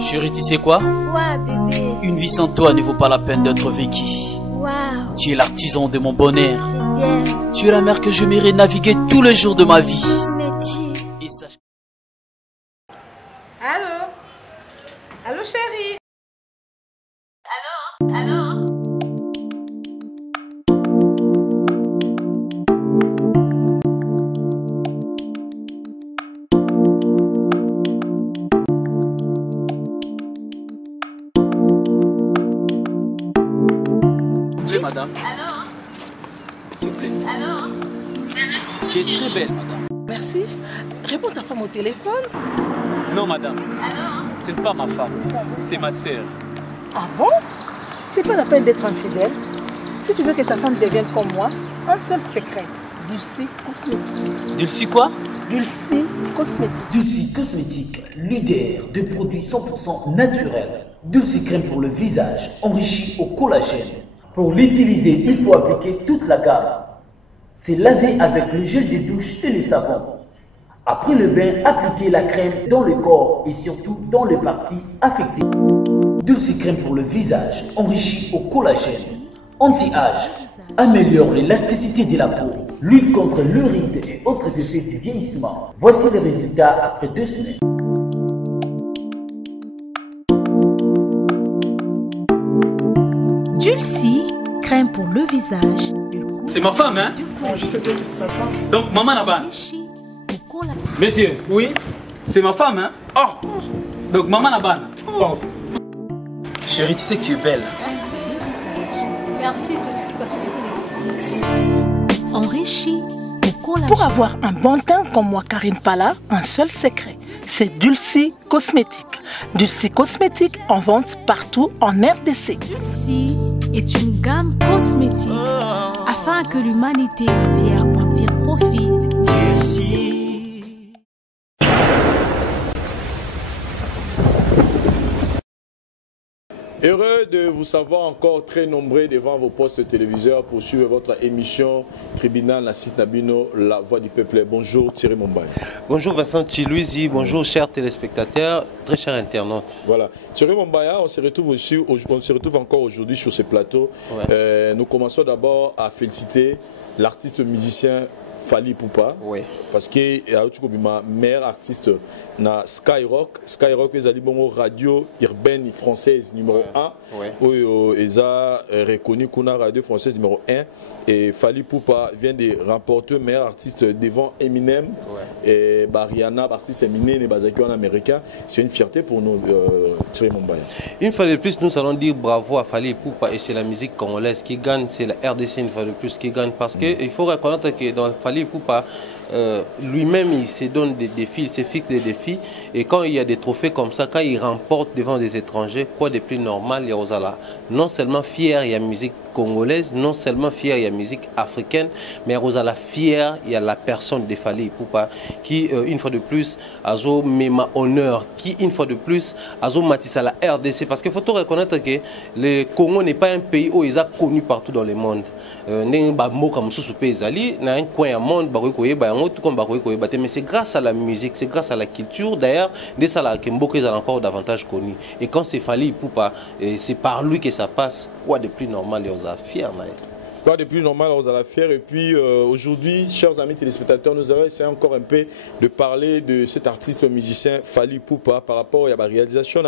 Chérie, tu sais quoi? Ouais, bébé. Une vie sans toi ne vaut pas la peine d'être vécue. Waouh. Tu es l'artisan de mon bonheur. Je t'aime. Tu es la mer que je m'irai naviguer tous les jours de ma vie. Et sache... Allô? Allô, chérie? Allô? Allô? Madame. Allô? S'il vous plaît. Allô? Tu es très belle, madame. Merci. Réponds ta femme au téléphone. Non, madame. Allô? Ce n'est pas ma femme. C'est ma sœur. Ah bon? C'est pas la peine d'être infidèle. Si tu veux que ta femme devienne comme moi, un seul secret. Dulcie Cosmétique. Dulcie quoi? Dulcie Cosmétique. Dulcie Cosmétique, leader de produits 100% naturels. Dulcie crème pour le visage, enrichi au collagène. Pour l'utiliser, il faut appliquer toute la gamme. C'est laver avec le gel de douche et le savon. Après le bain, appliquez la crème dans le corps et surtout dans les parties affectées. Dulcie crème pour le visage, enrichi au collagène. Anti-âge, améliore l'élasticité de la peau, lutte contre le ride et autres effets du vieillissement. Voici les résultats après 2 semaines. Dulcie, crème pour le visage. C'est ma femme, hein? Je sais que c'est ta femme. Donc, maman là-bas. Monsieur. Oui. C'est ma femme, hein? Oh. Donc, maman là-bas. Oh. Chérie, tu sais que tu es belle. Merci, Dulcie Cosmétique. Enrichi au collagène. Pour avoir un bon teint comme moi, Karine Pala, un seul secret. C'est Dulcie Cosmétique. Dulcie Cosmétique en vente partout en RDC. Dulcie est une gamme cosmétique afin que l'humanité entière en tire profit. Dulcie. Heureux de vous savoir encore très nombreux devant vos postes téléviseurs pour suivre votre émission Tribunal Nassit Nabino, la voix du peuple. Bonjour Thierry Mombay. Bonjour Vincent Chilouisi, bonjour chers téléspectateurs, très chers internautes. Voilà, Thierry Mombay, on se retrouve encore aujourd'hui sur ce plateau. Ouais. Nous commençons d'abord à féliciter l'artiste musicien Fally Ipupa, oui. Parce que ma meilleure artiste na Skyrock est la radio urbaine française numéro 1. Oui. Eza reconnu qu'on a radio française numéro 1 et Fally Ipupa vient de remporter meilleur artiste devant Eminem et Rihanna, artiste Eminem et Bazaki en américain. C'est une fierté pour nous, Thierry Mombay. Une fois de plus, nous allons dire bravo à Fally Ipupa et c'est la musique congolaise qui gagne, c'est la RDC une fois de plus qui gagne parce qu'il faut reconnaître que dans Fally Ipupa, lui-même il se donne des défis, il se fixe des défis et quand il y a des trophées comme ça, quand il remporte devant des étrangers, quoi de plus normal, il y a Ozala. Non seulement fier, il y a musique congolaise, non seulement fier, il y a musique africaine, mais Ozala fier, il y a la personne de Fally Ipupa qui une fois de plus a mema honneur, qui une fois de plus a matissé la RDC parce qu'il faut tout reconnaître que le Congo n'est pas un pays où il est connu partout dans le monde. Mais c'est grâce à la musique, c'est grâce à la culture d'ailleurs des salariés qui sont encore davantage connus. Et quand c'est Fally Ipupa, c'est par lui que ça passe. Quoi de plus normal, on est fiers. Quoi de plus normal, on va faire. Et puis aujourd'hui, chers amis téléspectateurs, nous allons essayer encore un peu de parler de cet artiste musicien Fally Ipupa par rapport à la réalisation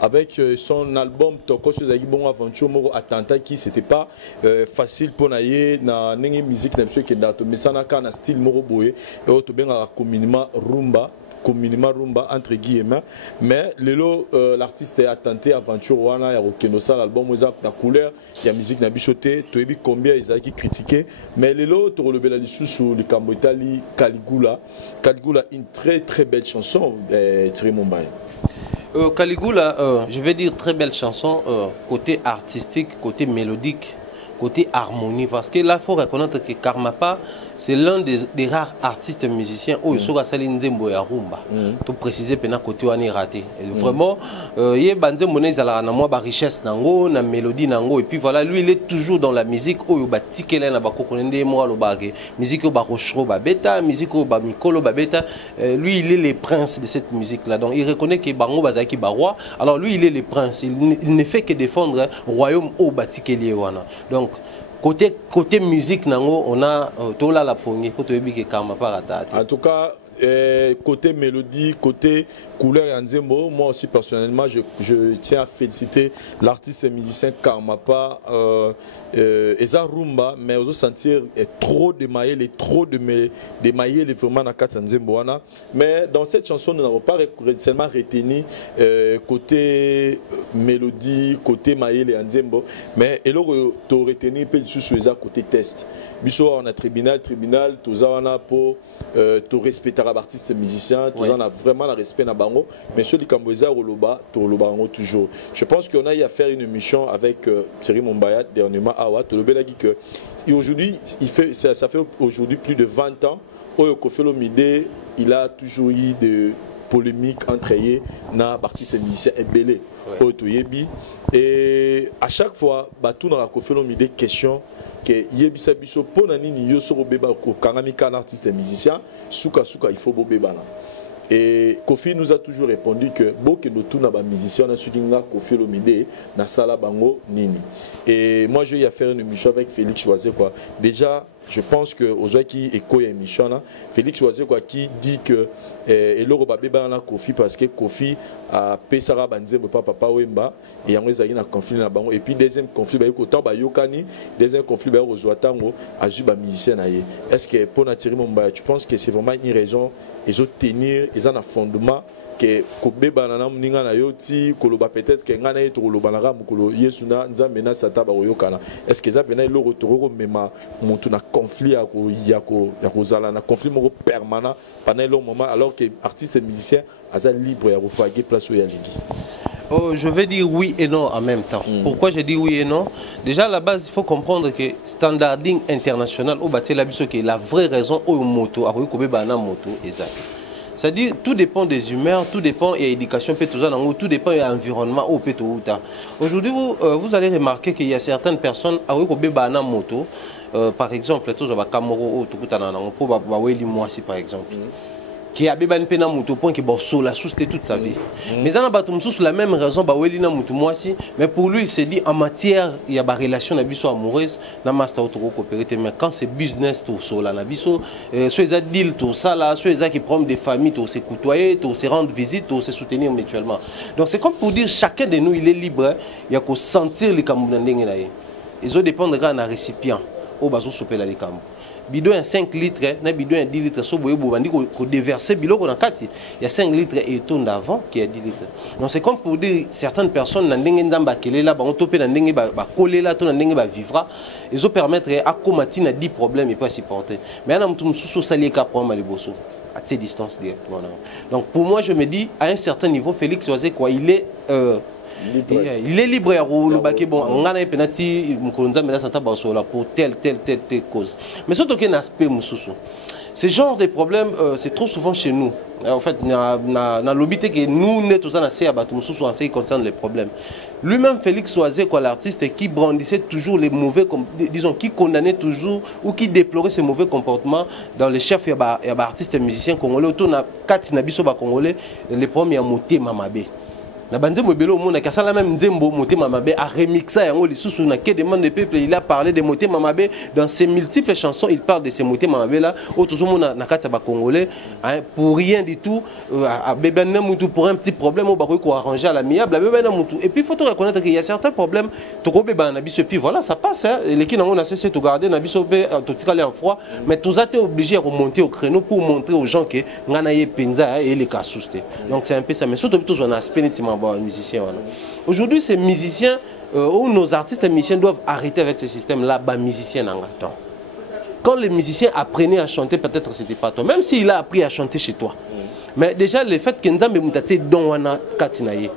avec son album Toko Suzagi Bon Aventure Moro Atanta qui c'était pas facile pour naïe na nenge musique na monsieur Kendato mais ça n'a qu'un style Moro Boye et autre bien à communément rumba entre guillemets mais l'artiste a tenté aventure wana ya Okenosa l'album oza la couleur ya musique na bichoté to ebi combien ils a qui critiqué mais lelo to le bela lisusu le Cambo Italie Caligula une très très belle chanson Thierry Mombay. Caligula, je vais dire très belle chanson côté artistique, côté mélodique, côté harmonie parce que là il faut reconnaître que Karmapa c'est l'un des rares artistes musiciens où il sera sali nzembo ya rumba. Tout préciser pena côté wani raté. Vraiment yé banze moné zala na moi ba richesse nango na mélodie nango et puis voilà lui il est toujours dans la musique où ba tikela na ba kokonende mo lo bagé musique ba rochro ba beta musique ba mikolo ba beta lui il est le prince de cette musique là donc il reconnaît que bango bazaki ba roi alors lui il est le prince il ne fait que défendre royaume au batikeli wana donc côté musique nango on a tola la pongi pour te que karma parata en tout cas côté mélodie, côté couleur et nzembo, moi aussi personnellement je tiens à féliciter l'artiste et musicien Karmapa Eza Rumba, mais aussi sentir trop démaillé, trop démaillé vraiment dans quatre nzembo. Mais dans cette chanson nous n'avons pas seulement retenu côté mélodie, côté maillé les nzembo, mais il faut retenir peu de côté test. Biso on a tribunal, tout ça on a pour tout respecter l'artiste musicien, tout ça on a vraiment le respect na bango, mais ceux qui Kamboza Roloba, tout le bango toujours. Je pense qu'on a eu à faire une émission avec Thierry Mombaya dernièrement à Awa, tout le belagi que aujourd'hui ça fait aujourd'hui plus de 20 ans où Kofi Olomide il a toujours eu de polémiques entre eux na artiste musicien et belé et à chaque fois tout dans la Kofi Olomide question que yebisa biso pona nini yo soko beba ko kangamika artiste et musicien suka il faut beba na et Kofi nous a toujours répondu que boke do tout na ba musicien na sukinga Kofi Olomide na sala bango nini et moi je vais faire une émission avec Félix Choisé quoi déjà je pense que aux gens qui écoutent l'émission là Félix Choisé quoi qui dit que et le roba beba na Kofi parce que Kofi a pesara banze papa Wemba et yango ezali na conflit na bango et puis deuxième conflit ba yokotan ba yokani deuxième conflit ba ozwa tango azu ba musicien na ye est-ce que pour Thierry Mombaya tu penses que c'est vraiment une raison ils ont tenir ils ont un fondement que kobeba na mninga na yoti koloba peut-être que ngana yeto koloba na mukolo yesuna nzambe na sata ba oyokana est-ce que ça pena le retour mema montu na conflit ya ko zala na conflit moko permanent pendant le moment alors que artistes et musiciens aza libre ya refaguer place ya ligi. Oh, je vais dire oui et non en même temps. Pourquoi je dis oui et non? Déjà à la base, il faut comprendre que standarding international au bâti la biso que la vraie raison au moto a kobeba na moto exact. C'est-à-dire tout dépend des humeurs, tout dépend de l'éducation, tout dépend de l'environnement. Aujourd'hui, vous allez remarquer qu'il y a certaines personnes qui ont moto. Par exemple, tous les Cameroun, par exemple. Qui a béban pena moto point qui bosso la souste toute sa vie. Mais ça n'a pas tout sous la même raison bah weli na moto moi si mais pour lui il s'est dit en matière il y a ba relation na biso amoureuse na master auto coopérer mais quand c'est business tout so là na biso soit les deal tout ça là soit les qui prennent des familles tout se côtoyer tout se rendre visite tout se soutenir mutuellement. Donc c'est comme pour dire chacun de nous il est libre il y a qu'au sentir les Camerounais ndenge na ye. Ils ont dépendre d'un récipient au bazo soper la les Camerounais. Bidon à 5 litres, na bidon à 10 litres, so boye bobandi ko déverser bilo ko na kati. Il y a 5 litres et tonne d'avant qui a 10 litres. Donc c'est comme pour dire certaines personnes na ndenge nzamba kele là ba on topé na ndenge ba coller là to na ndenge ba vivra. Ils ont permettre à combattre na 10 problèmes et pas supporter. Mais na mutu mususu sali ka prendre les bosso à ces distances directement. Donc pour moi je me dis à un certain niveau Félix Choisé quoi il est il est libre à rouler bon on a penati mukonza mais ça t'a sur la pour telle cause mais surtout qu'il y a un aspect mususu ce genre de problème c'est trop souvent chez nous en fait na l'obité que nous n'est tous en assez à battre mususu en ce qui concerne les problèmes lui-même Félix Choisé quoi l'artiste qui brandissait toujours les mauvais disons qui condamnait toujours ou qui déplorait ces mauvais comportements dans les chefs il y a artistes et musiciens congolais autour na kati na biso ba congolais les premiers motés mamabe na banze mobelo mona ka sala même nzembo moté mamabe a remixé yango lisusu na ke demande de peuple il a parlé de moté mamabe dans ses multiples chansons il parle de ces moté mamabe là autour mona na kati ba congolais pour rien du tout a bebana mutu pour un petit problème au ba ko arranger à l'amiable bebana mutu et puis il faut reconnaître qu'il y a certains problèmes to ko beba na biso et puis voilà ça passe les qui on a cessé de garder na biso be to tikale en froid mais tous été obligé à remonter au créneau pour montrer aux gens que ngana ye penza et les cas souster donc c'est un peu ça mais surtout tous on a aspect musiciens. Aujourd'hui, ces musiciens, ou nos artistes et musiciens doivent arrêter avec ce système-là, musiciens en attendant. Quand les musiciens apprenaient à chanter, peut-être c'était pas toi, même s'il a appris à chanter chez toi. Mais déjà, le fait que Nzambe Moutate Donwana Katinaye,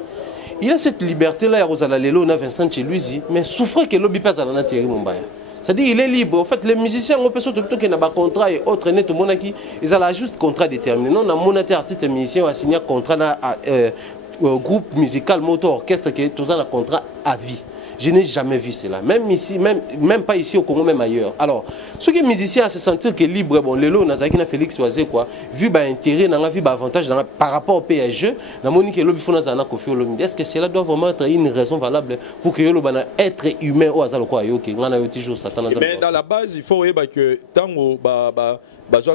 il a cette liberté-là, Rosalalelo, on a Vincent chez lui, mais souffre que l'obi passe à la Thierry Mombaya. C'est-à-dire il est libre. En fait, les musiciens, on peut surtout qu'il y a un contrat et autres, ils ont juste contrat déterminé. Non, on a un artiste et musicien a signé un contrat groupe musical, moto, orchestre, qui est tout un contrat à vie. Je n'ai jamais vu cela, même ici, même pas ici au Congo, même ailleurs. Alors, ceux qui sont musiciens à se sentir que libre, bon, les lots, Nazaki Félix Oisé, quoi, vu l'intérêt, vu l'avantage par rapport au PSG, est-ce que cela doit vraiment être une raison valable pour que l'être être humain au hasard, quoi, mais dans la base, il faut que tant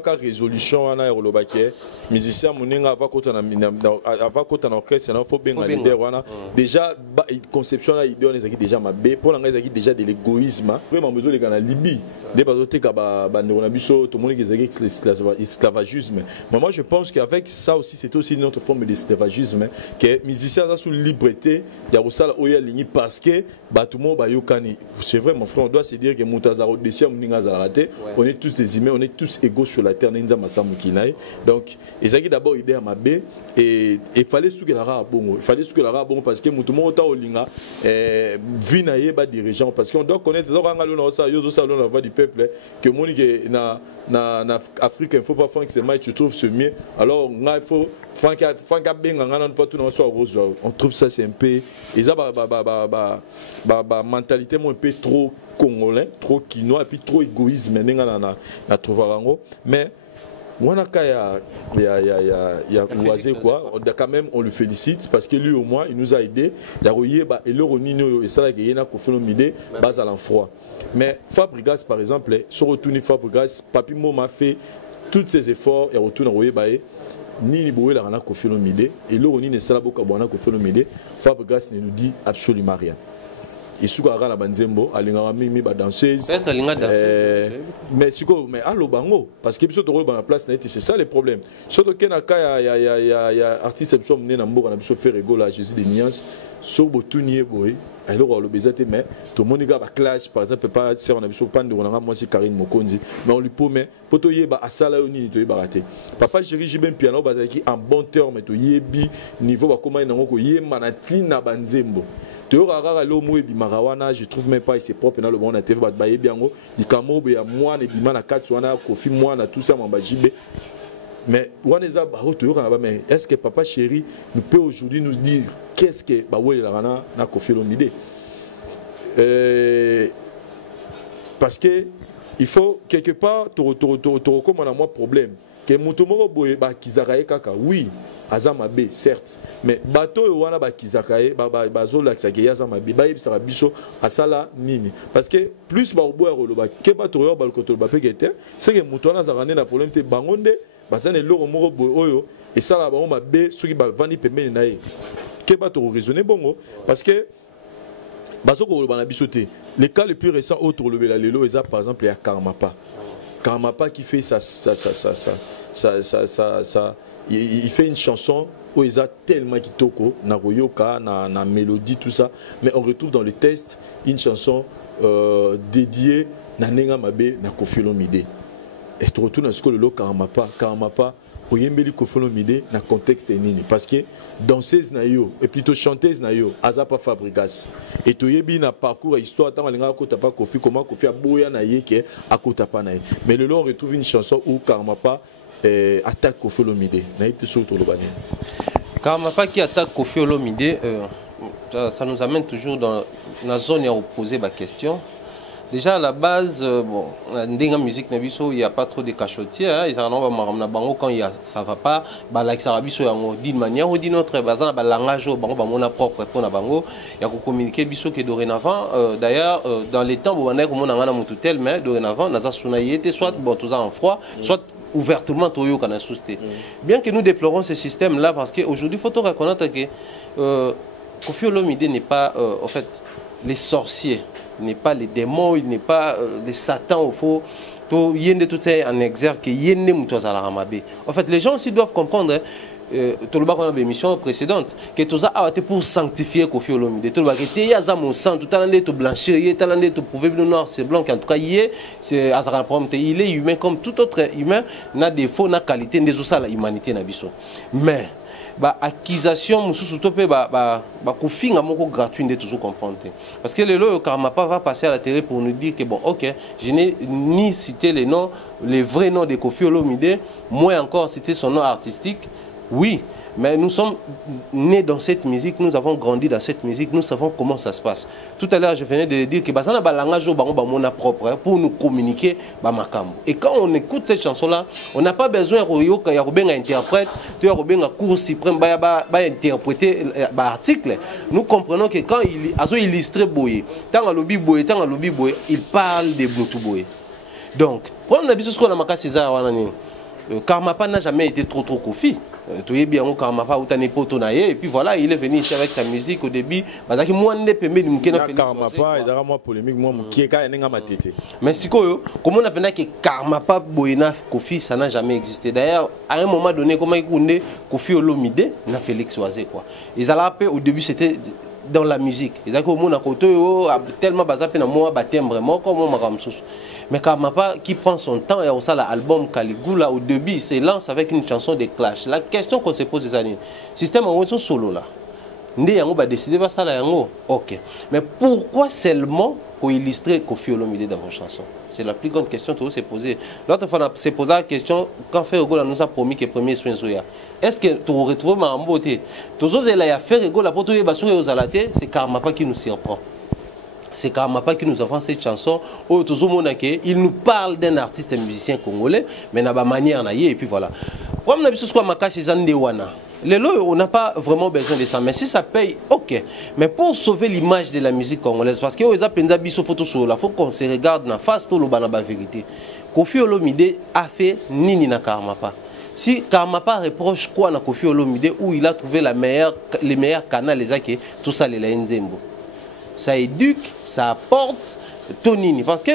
que résolution ana eurolobake musicien moninga avant kota na orchestre na faut bien leader wana déjà conception la idée on ezaki déjà mabe pour nga ezaki déjà de l'égoïsme vraiment besoin les kana Libye des bazote ka ba ndona biso to moni ezaki esclavagisme mais moi je pense qu'avec ça aussi c'est aussi une autre forme d'esclavagisme que musicien ça sous liberté ya rosala oya ligni parce que batumo ba yokani c'est vrai mon frère on doit se dire que mutazaro dessia moninga za raté on est tous des humains on est tous égaux sur la terre donc ils d'abord idée à ma baie et il fallait ce que la rare bon parce que tout le monde au linga vinaye bas dirigeant parce qu'on doit connaître la voix du peuple que monique na Afrique il faut pas faire que c'est mal tu trouves ce mieux alors il faut on trouve ça c'est un peu ils ont mentalité un peu trop congolais, trop quinois et puis trop égoïsme na trouvarango mais wanaka ya Oisé quoi quand même on le félicite parce que lui au moins il nous a aidé la royeba et le ronino et ça là qui est na kofelomide base à l'enfroid mais Fabregas par exemple sur retourner Fabregas Papi Moma fait tous ses efforts et retourne royeba ni boé la rana kofelomide et le ronino ça là boka bona kofelomide Fabregas ne nous dit absolument rien. Et sous la banzembo, alinga mimi ba danseuse. Mais siko mais allo bango parce que biso to ba na place net c'est ça le problème. Surtout que na ka ya artiste biso mené na mboka na biso faire rigolo à Jésus des nuances so botunier boy. Alors le bezate mais tout le monde ga ba clash par exemple pas ser on a biso pas de on a moi c'est Karine Mokonzi mais on lui promet poto yeba asala oni to yeba raté. Papa chéri j'ai ben piano bazaki en bon terme to yebi niveau ba comment nango ko yema na tina banzembo. Je trouve même pas c'est propre dans le monde TV ba yebiango likamo be ya moi ne bima na katsu wana kofi moi na tout ça mamba jibe mais waneza ba roto mais est-ce que papa chéri nous peut aujourd'hui nous dire qu'est-ce que ba ouais la rana na kofi l'omide parce que il faut quelque part to comme on a moi problème que mutomoro boye ba kizakaye kaka oui azama B certes mais bateau wana ba kizakaye ba zo laxake yazama B ba yebisaka biso asala nini parce que plus ba boya roloba ke bateau yo ba lokotolo ba pekete c'est que muto wana zakane na problème te bangonde basane loro moko boye oyo et ça la ba ma B soki ba vandi pembeni na ye ke bateau raisonner bongo parce que bazo ko roloba na biso te les cas les plus récents autres le lelo eza par exemple il y a Karamapa qui fait il fait une chanson où il a tellement kitoko na royoka na mélodie tout ça mais on retrouve dans le texte une chanson dédiée na nenga mabe na Koffi Olomide et tu retournes dans ce que le Karamapa oyembeli Koffi Olomide na contexte nini parce que danseuse na yo et plutôt chanteuse na yo azapa Fabregas et to yebi na parcours histoire tant linga ko tapa Koffi comment Koffi aboya na ye ke akota pa na ye mais le long on retrouve une chanson où Karamapa attaque Koffi Olomide na été surtout le bani Karamapa qui attaque Koffi Olomide ça nous amène toujours dans la zone où poser ma question. Déjà à la base, bon, dans la musique, il n'y a pas trop de cachotiers. Quand ça ne va pas, d'une manière ou d'une autre, le langage propre pour il y a communiquer que dorénavant. D'ailleurs, dans les temps où on a mais dorénavant, soit en froid, soit ouvertement. Bien que nous déplorons ce système-là, parce qu'aujourd'hui, il faut reconnaître que Koffi Olomide n'est pas, en fait, les sorciers. Il n'est pas les démons, il n'est pas les satans au fond. Tout ça en exergue. En fait, les gens aussi doivent comprendre, tout le monde dans l'émission précédente, que tout ça a été pour sanctifier Koffi Olomide. Tout le monde qui est mon sang, tout le monde blanchir, tout le monde prouver le noir, c'est blanc. En tout cas, il est humain comme tout autre humain, n'a défaut, n'a qualité, n'a pas l'humanité. Mais ba accusation mususu to pe ba kofinga moko gratuit de toujours comprendre. Parce que le lo Karmapa va passer à la télé pour nous dire que bon OK, je n'ai ni cité les noms, les vrais noms de Koffi Olomide, moins encore cité son nom artistique. Oui, mais nous sommes nés dans cette musique, nous avons grandi dans cette musique, nous savons comment ça se passe. Tout à l'heure, je venais de dire que ça n'a pas langage propre pour nous communiquer. Et quand on écoute cette chanson-là, on n'a pas besoin d'un interprète, d'un cours suprême, d'interpréter l'article. Nous comprenons que quand il a illustré Boye, tant à lobby Boye, il parle de Boutou Boye. Donc, quand on a vu ce qu'on a marqué César, Karmapa n'a jamais été trop Koffi. Tu es bien au Karmapa ou t'as poto naie et puis voilà, il est venu ici avec sa musique au début. Parce que moi ne peux pas Karmapa, il y a moi polémique moi qui est quand même matete. Mais si comment on a fait que Karmapa Boyena Koffi ça n'a jamais existé. D'ailleurs, à un moment donné, comment il connaît Koffi Olomide, n'a Félix Oisé quoi. Ils allaient au début c'était dans la musique. Ils avaient au monde à côté tellement basé na moi baptême vraiment comme moi Ramsous. Mais Karmapa qui prend son temps et on sait l'album Caligula au début il se lance avec une chanson de Clash. La question qu'on se pose ces années, système en son solo là. Ndé yango ba décider pas ça là yango. OK. Mais pourquoi seulement pour illustrer Koffi Olomide dans vos chansons? C'est la plus grande question que vous se poser. L'autre fois on s'est posé la question quand Fergo nous a promis que premier soin soya. Est-ce que tu retrouves ma beauté? Tous autres là y a Fergo la pour tout basou aux alaté, c'est Karmapa qui nous surprend. C'est Karmapa qui nous a fait cette chanson. Il nous parle d'un artiste et musicien congolais, mais n'a pas manière et puis voilà. Comme on a vu ce on n'a pas vraiment besoin de ça, mais si ça paye, ok. Mais pour sauver l'image de la musique congolaise, parce que il faut qu'on se regarde en face de la vérité. Koffi Olomide a fait nini na Karmapa. Si Karmapa reproche quoi na Koffi Olomide où il a trouvé les meilleurs canaux, tout ça les Nzembo. Ça éduque, ça apporte Tonini. Parce que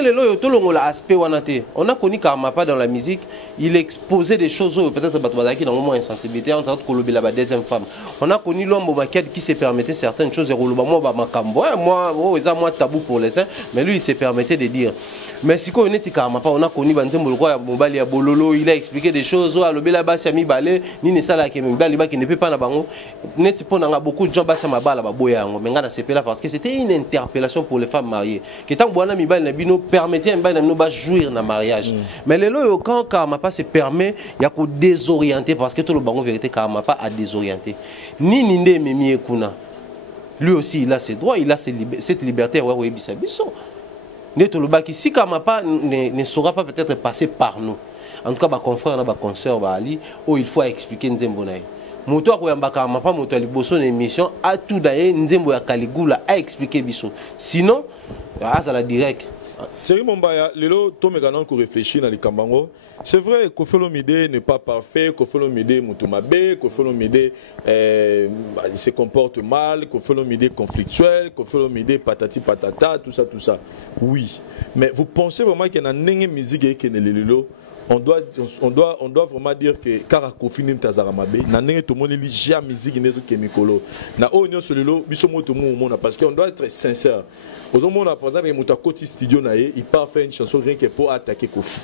l'aspect on a connu Karmapa dans la musique, il exposait des choses peut-être qui dans le moment insensibilité entre autres la deuxième femme. On a connu l'homme qui se permettait certaines choses. Moi tabou pour les uns, mais lui il se permettait de dire. Mais si on est Karmapa, on a connu Mobali à Bololo, il a expliqué des choses. Ni ne sala qui ne peut pas na bango. Net pour beaucoup de gens basa mabala baboya ngo. Mais ngana sepela parce que c'était une interpellation pour les femmes mariées. Que tant boana mibali na bino permettait mbali na bino ba jouir na mariage. Mais les loyo quand Karmapa se permet, il y a ko désorienter parce que tout le bango vérité Karmapa a désorienté. Ni ninde memi ekuna. Lui aussi il a ses droits, il a cette liberté ouais ebisa biso. Si Karmapa ne saura pas peut-être passer par nous, en tout cas, ma confrère, ma consoeur, où il faut expliquer Nzembo. Moto a Karmapa, moto a liboso une émission, a tout d'ailleurs Nzembo ya Caligula a expliqué biso. Sinon, à la direct. Thierry Mombaya, Lelo, Tom Meganan qui réfléchit dans les Kambango. C'est vrai, Koffi Olomide n'est pas parfait, Koffi Olomide Moutoumabé, Koffi Olomide il se comporte mal, Koffi Olomide conflictuel, Koffi Olomide patati patata, tout ça. Oui, mais vous pensez vraiment qu'il y a une musique qui est Lelo? On doit vraiment dire que car Koffi n'est pas Zaramabe, n'a tout le monde lit musique n'est que Mikolo. Na o nyo solelo bisomo tout le monde parce qu'on doit être sincère. Aux hommes par exemple il monte à côté studio naé, il part faire une chanson rien que pour attaquer Koffi.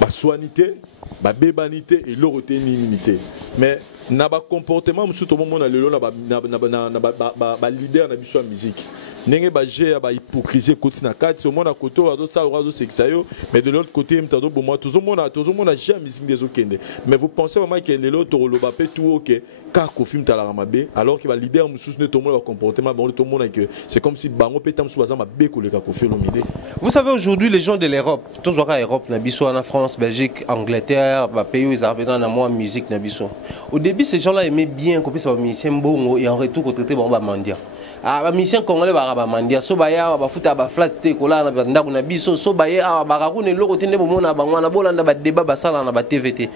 Ba soinité, ba bébanité et l'aureté inimité. Mais na ba comportement monsieur tout le monde na lelo na leader na biso musique. Nenge ba gé ba hypocrisie côté na quatre au monde à côté à ça au sexayo mais de l'autre côté m'tado pour moi tout le monde a jamais musique des okende. Mais vous pensez vraiment que lelo to loba pe tout OK car Koffi m'talaramabe alors que ba leader monsieur ne tout le monde va comportement bon tout le monde que c'est comme si bango petam soisa ma beko le Koffi Olomide. Vous savez aujourd'hui les gens de l'Europe, toujours à Europe na biso en France, Belgique, Angleterre, ba pays où ils avaient dans la moi musique na biso. Au début ces gens-là aimaient bien qu'on puisse avoir musicien bongo et en retour qu'on traitait bon ba mandia. Ah musicien congolais ba mandia so ba ya ba futa ba flat te kola na ndako na biso so ba ya ba ka ne loko tende bomona bangwana bolanda ba débat ba sala na ba TVT.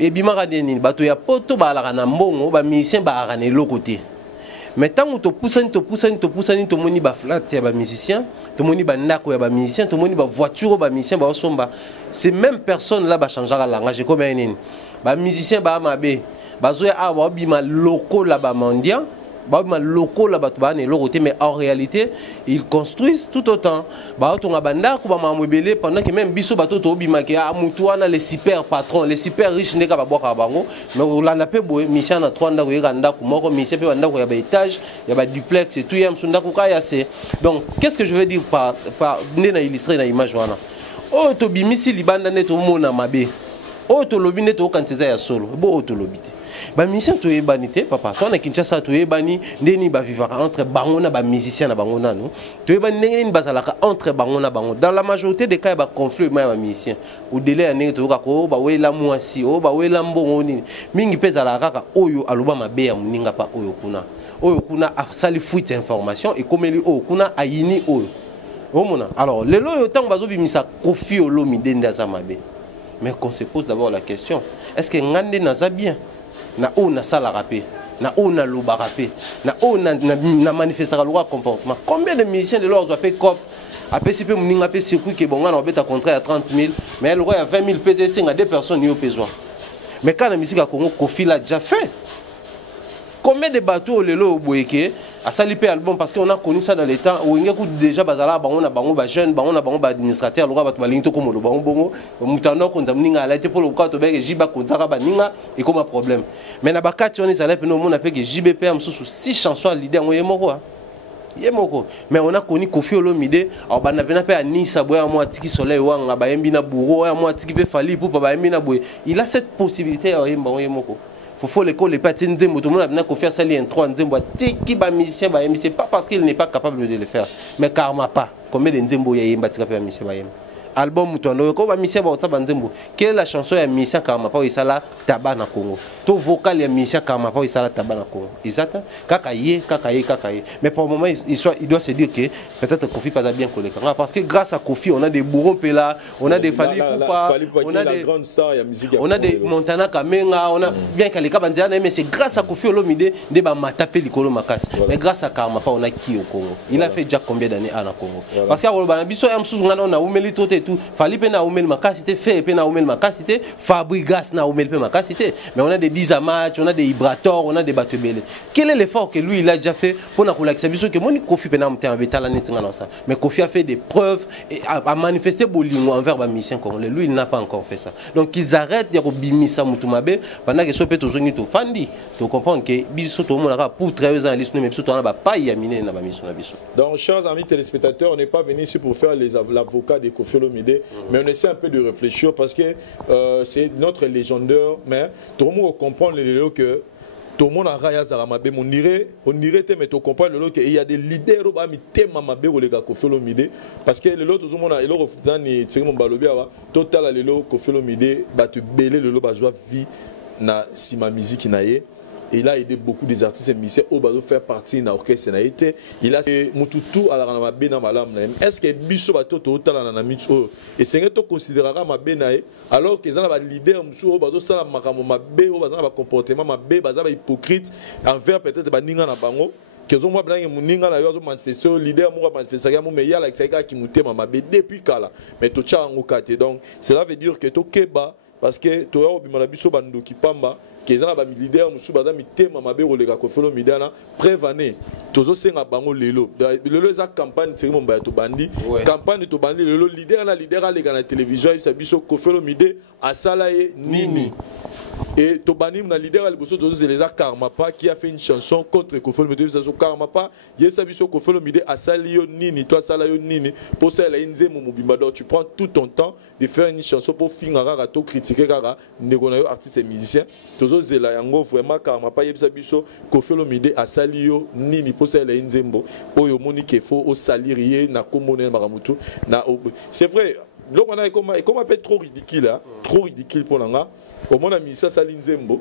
Et bimaka deni bato ya poto ba la na mbongo ba musicien ba ka ne loko te. Mais tant que tu pousses moni ba flat ya ba musicien, tu moni ba ndako ya ba musicien, tu moni ba voiture ba musicien ba somba. Ces mêmes personnes là ba changer la langage comme un ba musicien ba mabe. Ba zoya a ba bima loko la ba mondia. ba locaux là bato ba ne loroté mais en réalité ils construisent tout autant ba to ngabanda ko ba mamwebele pendant que même biso bato to bimaki a mutu wana les super patrons les super riches ndeka ba boka bango mais olanda pe boye mission na 3 ndako yekanda ko moko mission pe ndako ya ba étage ya ba duplex et tout ya msunda ko kaya c'est donc qu'est-ce que je veux dire par ndena illustrer na image wana o to bimisi libanda ne to mona mabe o to lobi ne to kantiza ya solo bo o to lobité ba mission to ebanité papa to na Kinshasa to ebani ndeni ba vivre entre bango na ba musicien na bango nanu to ebani ndeni bazalaka entre bango na bango dans la majorité des cas ba conflit ma musicien au délai ya ndeni to ko ba wela mwasi o ba wela mbongo nini mingi peza la kaka oyo aloba mabe ya muninga pa oyo kuna asali fuite information et comme li oyo kuna ayini oyo omona alors lelo yo tango bazo bimisa Koffi Olomide ndaza mabe mais qu'on se pose d'abord la question est-ce que ngande naza bien na o na sala rapé na o na loba rapé na o na manifestera loi comportement combien de musiciens de leurs appelé cop après si peu muninga pe circuit ke bonga na obeta contrat à 30 000 mais le roi a 20 000 PZC à 2 personnes ni au besoin mais quand la musique à Congo Koffi l'a déjà fait. Combien de bateaux lelo au boyeke a salipé album parce qu'on a connu ça dans les temps où il y a déjà bazala bango na bango ba jeune bango na bango ba administrateur loko bato balinto comme lo bango bongo mutano konza mninga ala te pour le cas to beke jiba konza ba ninga et comme un problème mais na bakati on ezala pe no mona pe que JBP am sous 6 chansons leader ngoye moko mais on a connu Koffi Olomide alors bana vena pe anisa boya mo atiki soleil wanga ba yembi na bourreau ya mo atiki pe fali pour ba yembi na boye il a cette possibilité ya yemba ngoye moko faut l'école les patins nzembo tout le monde a bien faire ça lien 3 nzembo tiki ba musicien ba c'est pas parce qu'il n'est pas capable de le faire mais karma pas combien de nzembo ya yemba tika pe musicien ba yemba album mutono ko ba musicien ba otaba nzembo quelle est la chanson ya musicien karma pas isala taba na Congo to vocal ya musicien karma pas isala taba na Congo exact kaka ye mais pour le moment il doit se dire que peut-être Koffi pas bien collé parce que grâce à Koffi on a des bourrons pela on a des Fally Poupa on a des grandes stars ya musique on a des Montana Kamenga on a bien que les Kabandiana mais c'est grâce à Koffi Olomide de ba mataper likolo makasi mais grâce à karma pas on a qui au Congo il a fait déjà combien d'années à na Congo parce que on a biso ya msusu ngana on a umeli tote Fally pe na umeli makasité fait pe na umeli makasité Fabrigas na umeli pe makasité mais on a des 10 matchs on a des Ibrator on a des Batebele quel est l'effort que lui il a déjà fait pour na kolakisa biso que moni Koffi pe na mté en betala netinga na ça mais Koffi a fait des preuves et a manifesté bolingo envers ba musicien congolais lui il n'a pas encore fait ça donc qu'ils arrêtent de bimisa mutumabe pendant que sope tozongi to fandi to comprendre que biso to monaka pour travailler dans liste mais biso to na ba pa yamine na ba mission na biso. Donc chers amis téléspectateurs, on n'est pas venu ici pour faire l'avocat de Koffi Olomide mais on essaie un peu de réfléchir parce que c'est notre légendaire mais tout le monde comprend que tout le monde a raya zaramabe on dirait mais tu comprends qu'il y a des leaders qui thème mabe ou les gars Koffi Olomide parce que le tout le monde a le refusant ni tirer mon balobia total le Koffi Olomide ba te belé le ba joie vie na si ma musique naie. Il a aidé beaucoup des artistes et musiciens au bateau faire partie de l'orchestre. Il a fait tout à la malam. Est-ce que Bisso bateau total à la mitso et c'est que tu considéreras ma benae alors que les leaders au bateau ça la mabe au bazar comportement mabe bazar hypocrite envers peut-être baninga na bango que ont moi blanc muninga na yo manifester leader mo manifester ya mo mais ya la ka ki mutema mabe depuis kala mais to cha ngokate donc cela veut dire que to keba parce que to ya obimala biso bando ki pamba que les leaders musu baza mitema mabe rolega Koffi Olomide na prévané tozo senga bango lelo za campagne tiri momba to bandi campagne to bandi lelo leader alega na télévision isa biso Koffi Olomide asala ye nini et to bandi na leader al boso tozo les a Karma Pa qui a fait une chanson contre Koffi Olomide ça so Karma Pa yesa biso Koffi Olomide asali yo nini toi asala yo nini pour ça la nzemo mobimba donc tu prends tout ton temps de faire une chanson pour finir to critiquer kaka nego na yo artiste et musicien tozo zela yango vraiment Karma Pa yesa biso Koffi Olomide asali yo nini pour ça la nzembo oyo monique faux au salirié na komone maramutu na c'est vrai donc on a comme appelle trop ridicule hein? Trop ridicule pour l'anga au moins ami ça sali nzembo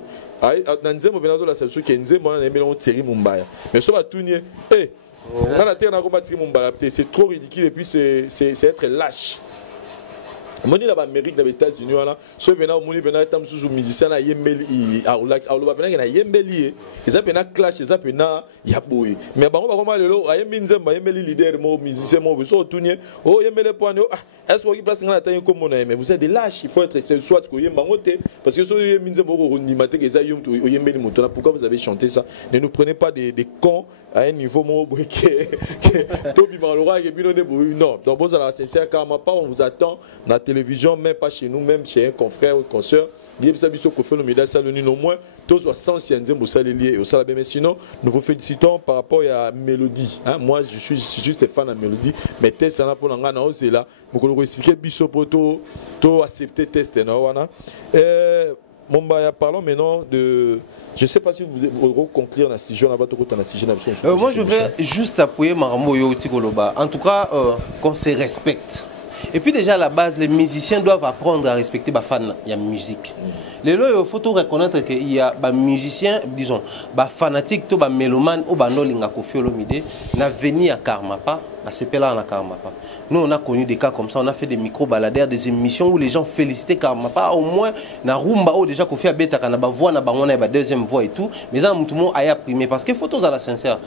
na nzembo benazo la solution que nzembo na emela on teri mumbaya mais so ba tunye on a terre na ko batiri mumbaya c'est trop ridicule et puis c'est être lâche Moni la Amérique, les États-Unis, ceux qui ont des musiciens à Yembeli, à Relax, à Oloba, à Yembeli, ils ont un clash, ils ont un Yaboui. Mais par contre, à Yembeli, leader, musicien, oh, Yembeli, est-ce que vous place dans la taille comme on a mais vous êtes des lâches, il faut être soit que vous Yembangote, parce que si vous Yembeli, pourquoi vous avez chanté ça? Ne nous prenez pas des cons à un niveau non. Donc, bon, ça sincère, car ma part, on vous attend dans la télévision, même pas chez nous, même chez un confrère ou consoeur. Mais sinon, nous vous félicitons par rapport à Mélodie. Moi, je suis juste fan de Mélodie, mais test là pour l'anga c'est là. Nous allons expliquer biso poto, to accepter test parlons maintenant de. Je ne sais pas si vous voulez conclure la sujet. Moi, je vais juste appuyer Maramo Yotikoloba. En tout cas, qu'on se respecte. Et puis déjà à la base, les musiciens doivent apprendre à respecter les fans, il y a musique. Il faut tout reconnaître qu'il y a des musiciens, disons, des fanatiques, des mélomanes, ou des nolinga kofi olomide, n'a venu à Karmapa, c'est pas là à Karmapa. Nous on a connu des cas comme ça, on a fait des micro-baladères, des émissions où les gens félicitaient Karmapa, au moins, na rumba ou déjà kofi abeta kana ba voix na ba ngona ba deuxième voix et tout, mais ça tout le monde a primé parce que photos à la sincère.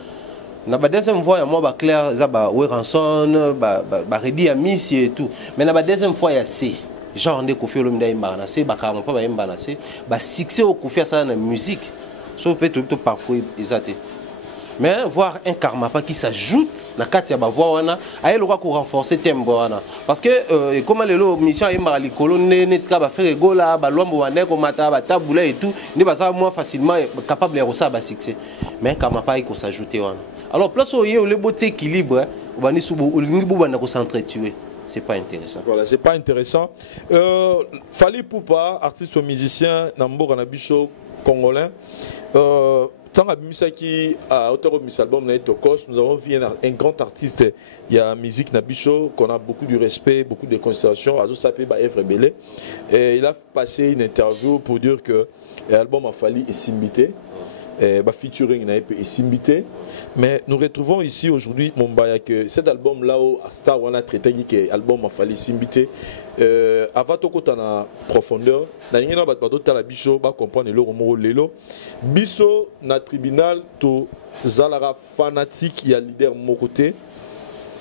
Na ba deuxième fois, moi ba Claire, ça ba Weranson, ba Redi Amici et tout. Mais na ba deuxième fois, il y a C. Genre de Kofi Olomide imbanacé, ba Karama pas imbanacé, ba succès au Kofi ça dans la musique. Sauf peut tout parfois exact. Mais voir un Karmapa qui s'ajoute na katia ba voix wana, aye le ko renforcer tembo wana. Parce que comment les mission imba likolo netka ba faire gola, ba lombo wana ko mata ba tabula et tout, ne ba ça moins facilement capable de recevoir ba succès. Mais Karmapa il ko s'ajouter wana. Alors, place où il y a le beau équilibre, on va se s'entretuer. C'est pas intéressant. Voilà, c'est pas intéressant. Fally Poupa, artiste musicien, Nambo Ranabicho, congolais. Tant que à auteur de album nous avons vu un grand artiste. Il y a musique Nabicho qu'on a beaucoup de respect, beaucoup de considération. Azo s'appelle Evre Belé. Il a passé une interview pour dire que l'album a fallu s'imiter. Featuring est simbité, mais nous retrouvons ici aujourd'hui Mombaya que cet album là où Star Wana traité que album a fallu simbité avant tout côté na profondeur na ngina ba d'autres la biso ba comprendre le romo lelo biso na tribunal to zalara fanatique il y a leader mon côté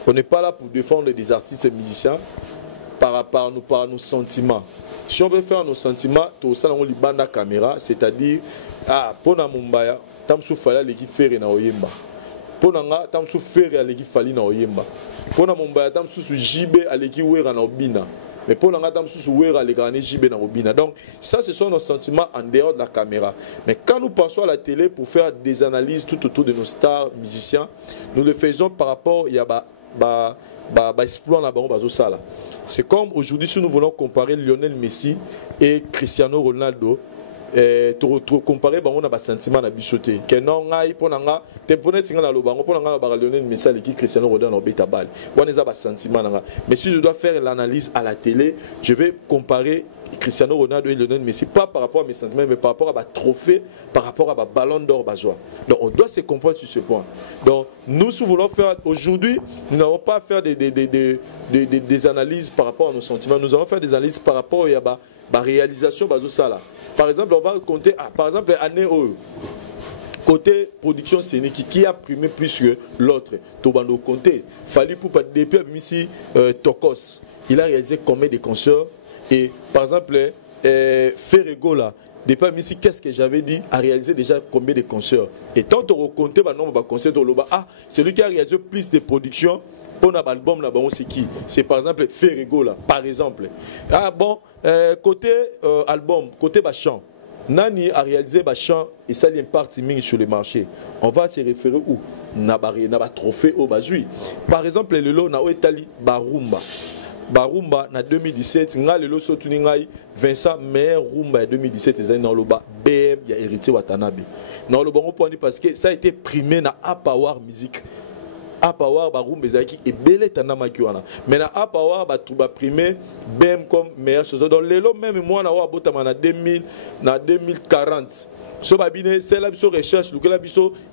on n'est pas là pour défendre des artistes et musiciens par rapport à nos sentiments. Si on veut faire nos sentiments, tout ça on libanda caméra, c'est-à-dire pour na Mumbaya, tam sou fala leki faire na oyemba. Pour na tam sou faire leki fali na oyemba. Pour na Mumbaya tam sou jibe aleki wera na obina. Mais pour na tam sou wera leki na jibe na obina. Donc ça ce sont nos sentiments en dehors de la caméra. Mais quand nous passons à la télé pour faire des analyses tout autour de nos stars musiciens, nous le faisons par rapport il y a exploit la barre sala. C'est comme aujourd'hui si nous voulons comparer Lionel Messi et Cristiano Ronaldo. Comparer on a sentiment na bichoté que non ngai ponanga te ponet singa na lobango ponanga ba Lionel Messi qui Cristiano Ronaldo na beta balle on a ba sentiment nanga mais si je dois faire l'analyse à la télé je vais comparer Cristiano Ronaldo et Lionel Messi pas par rapport à mes sentiments mais par rapport à ma trophée par rapport à ma ballon d'or bazoa donc on doit se comprendre sur ce point donc nous si nous voulons faire aujourd'hui nous n'avons pas à faire des analyses par rapport à nos sentiments nous allons faire des analyses par rapport à réalisation bazosa là. Par exemple, on va compter par exemple année côté production scénique qui a primé plus que l'autre. Tobando compter. Fally Poupa depuis ici Tokos. Il a réalisé combien de concerts et par exemple Ferregola depuis ici qu'est-ce que j'avais dit a réalisé déjà combien de concerts et tant on compter le nombre de concerts c'est lui qui a réalisé plus de productions. On a l'album là-bas, c'est qui? C'est par exemple Ferregola, par exemple. Côté album, côté chant, Nani a réalisé chant et ça y a une partie sur le marché. On va se référer où? Naba trophée au Bazui. Par exemple, le lot na Oetali Barumba. Barumba na 2017, nga le lot sotuni ngai Vincent meilleur rumba 2017 les années dans le bas BM il y a hérité Watanabe. Dans le bon point parce que ça a été primé na Power Music. Apawa barum bezaki et belé tanama kiwana mais na apawa ba tuba primé bem comme meilleure chose donc lelo même moi na wa botama na 2040 Ce babine, c'est la recherche,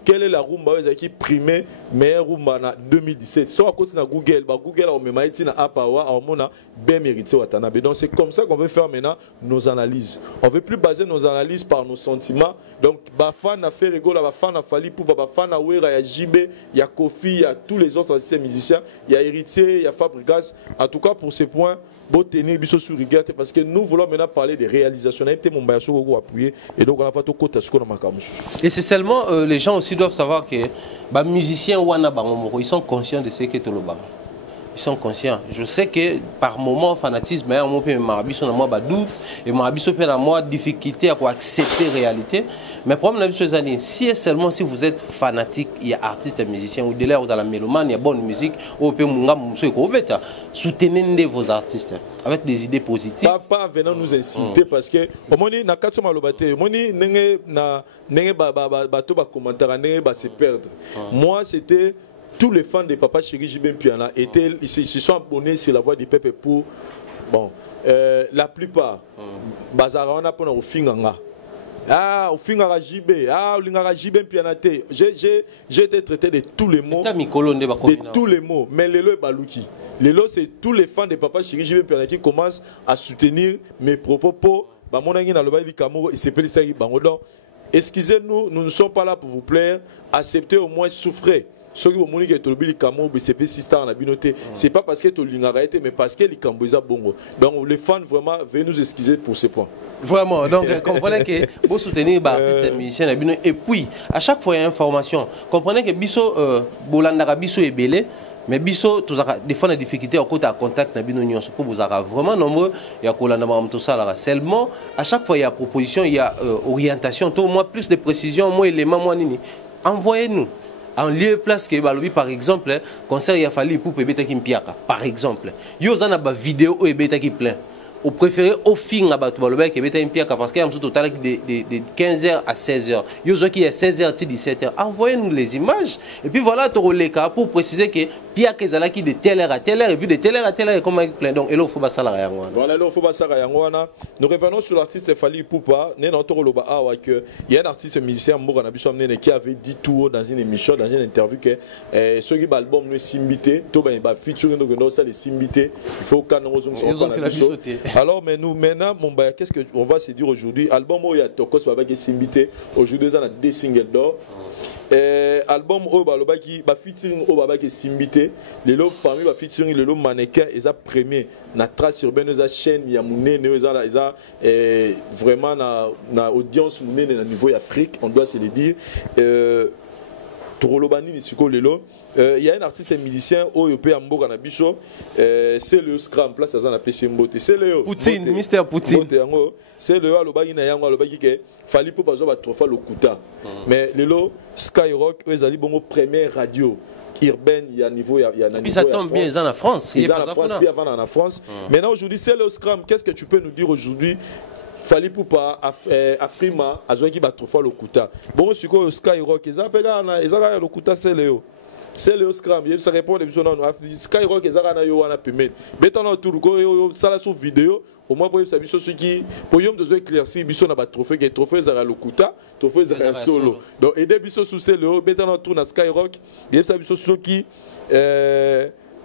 quelle est la rumba qui primée meilleure rumba en 2017. Soit à côté de Google, Google a même été na Apawa, on a bien mérité Watanabe. Donc c'est comme ça qu'on veut faire maintenant nos analyses. On ne veut plus baser nos analyses par nos sentiments. Donc Bafan a fait rigolo, Bafan a fallu pour Bafan a Wera, il y a JB, il y a Kofi, il y a tous les autres musiciens, il y a Héritier, il y a Fabrigas. En tout cas pour ces points. Parce que nous voulons maintenant parler des réalisations. Et c'est seulement les gens aussi doivent savoir que les musiciens ils sont conscients de ce que tu le bas. Ils sont conscients. Je sais que par moment, fanatisme, on peut avoir doute et moi difficulté à accepter la réalité. Mais le problème, si seulement si vous êtes fanatique, il y a artistes et musiciens, ou de l'air dans la mélomane, il y a bonne musique, soutenez vos artistes avec des idées positives. Pas venant nous inciter parce que, moi, c'était tous les fans de Papa Chéri Jibin Piana ils se sont abonnés sur la voix du peuple pour la plupart bazarana pour au finganga au fingara Jibé au lingara Jibin Piana j'ai été traité de tous les mots de tous les mots mais lelo est baluki lelo c'est tous les fans de Papa Chéri Jibin Piana qui commencent à soutenir mes propos pour bamonangi na loba Kamoro et s'appelle ça bangodon. Excusez-nous, nous ne sommes pas là pour vous plaire, acceptez au moins souffrir. Ce qui c'est pas parce que tu l'as mais parce que les Cambodgiens bongo. Donc les fans vraiment veuillez nous excuser pour ces points. Vraiment, donc comprenez que vous soutenez les artistes et musiciens et puis à chaque fois il y a information. Comprenez que biso bolandara biso est belé. Mais biso des fois des difficultés au côté à contact na bino nyonso pour vous avoir vraiment nombreux il y a tout ça seulement à chaque fois il y a proposition il y a orientation tout moins plus de précision moins éléments moins nini envoyez-nous en lieu et place que balobi par exemple concert il a fallu pour bébé qui mpiaka par exemple yo zana ba vidéo ou bébé qui plein au préféré au fin à batu balobi que bébé mpiaka parce qu'il y a un total de 15h à 16h yo zo qui est 16h à 17h envoyez-nous les images et puis voilà to les cas pour préciser que piaka ezala qui de telle heure à telle heure et puis de telle heure à telle heure comme plein donc et là il faut basala yangwana voilà là il faut basala yangwana. Nous revenons sur l'artiste Fally Ipupa né dans Toroba awa que il y a un artiste musicien Mbogana biso amné qui avait dit tout dans une émission dans une interview que ceux qui album nous simbité to ba featuring donc ça les simbité il faut qu'on alors mais nous maintenant qu'est-ce que on va se dire aujourd'hui album où il y a Tokos avec simbité aujourd'hui on a deux singles d'or album au balobaki ba featuring au babaki simbité les lots parmi ba featuring les lots mannequin et ça premier na trace urbaine za chaîne ya munene za vraiment na audience munene na niveau Afrique on doit se le dire Torolobani Nisiko Lelo il y a un artiste et musicien au Européen Mboga na biso c'est le Scram place à na PC Mbote c'est le Poutine Mr Poutine c'est le alobaki na yango alobaki ke Fally Ipupa zo ba trofa lokuta mais lelo Skyrock eux ali bongo première radio urbaine il y a niveau il y a puis ça tombe bien ils en France ils en France bien avant en France maintenant aujourd'hui c'est le Scram qu'est-ce que tu peux nous dire aujourd'hui Fally Ipupa Afrima azoki ba trofa lokuta bon siko Skyrock ezapela na ezaka lokuta c'est le Scram ça répond les besoins Skyrock ezaka na yo wana permet betana autour ko sala sur vidéo au moins pour ça biso qui pour yom de éclaircir biso na ba trophée que trophée ezaka lokuta trophée ezaka solo donc aider biso sous c'est le betana autour na Skyrock ça biso qui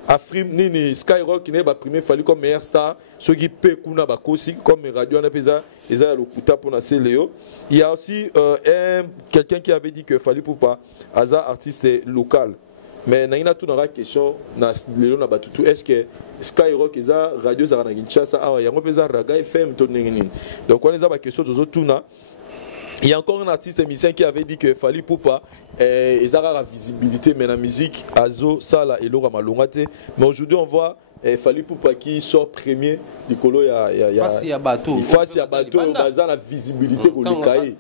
Afrim nini Skyrock qui n'est pas primé Fally comme meilleur star ceux qui paient kuna bakosi comme radio on appelle ça ils ont le kuta pour na Léo. Il y a aussi quelqu'un qui avait dit que Fally Ipupa Aza artiste local mais naina tout dans la question na Léo na batutu est-ce que Skyrock eza radio za na Kinshasa ah yango peza Raga FM to nini donc on les a ba question de tout na. Il y a encore un artiste musicien qui avait dit que Fally Ipupa ils ont la visibilité mais la musique azo sala et lora malongate mais aujourd'hui on voit Fally Ipupa qui sort premier Nicolo il y a face à bateau bazan la visibilité pour les cahiers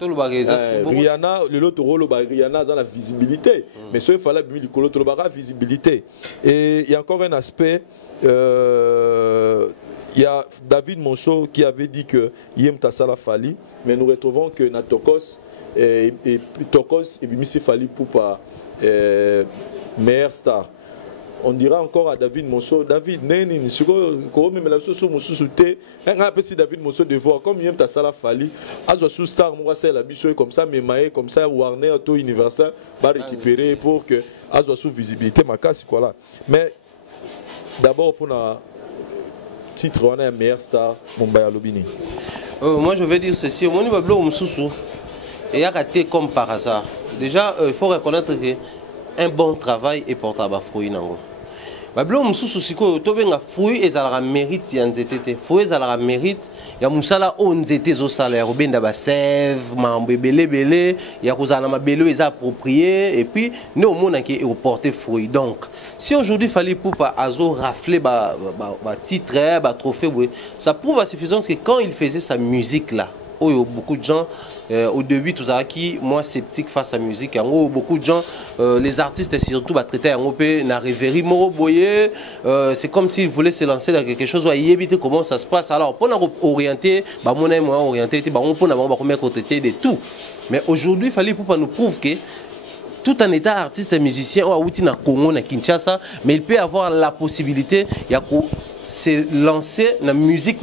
Rihanna le lot rôle Rihanna a la visibilité mais ce fallait bien Nicolo to la visibilité et il y a encore un aspect il y a David Monceau qui avait dit que Yem Tassala Fally, mais nous retrouvons que Natokos et Tokos et Bimisi Fally Ipupa meilleur star. on dira encore à David Mosso, David, Néni, si vous même la chose Mosso souté, un peu si David Mosso de voir comme il aime ta salle Fali, Azo sous star, moi c'est la biseau comme ça, mais maé comme ça, Warner, Auto Universal, va récupérer pour que Azo sous visibilité, ma casse quoi là. Mais d'abord pour la titre, on est un meilleur star, Mumbai Alobini. Moi je vais dire ceci, au niveau de l'eau, il y a raté comme par hasard. Déjà, il faut reconnaître qu'un bon travail est portable à fruits. Bablo mususu siko tobenga fruit ezalaka mérite ya nzete te fruit ezalaka mérite ya musala o nzete zo sala ya robenda ba sève mambo belé ya kozana mabelo eza approprié et puis ne omona ki e porter fruit. Donc si aujourd'hui Fally Ipupa azo rafler ba titre ba trophée, ça prouve à suffisance que quand il faisait sa musique là, beaucoup de gens, au début, tout ça, qui, moi, sceptique face à la musique, beaucoup de gens, les artistes, surtout, traiter la rêverie, c'est comme s'ils voulaient se lancer dans quelque chose, et éviter comment ça se passe. Alors, pour nous orienter, de tout. Mais aujourd'hui, il fallait pour nous prouver que tout un état artiste et musicien, ou à Congo, à Kinshasa, mais il peut avoir la possibilité, il y a se lancer dans la musique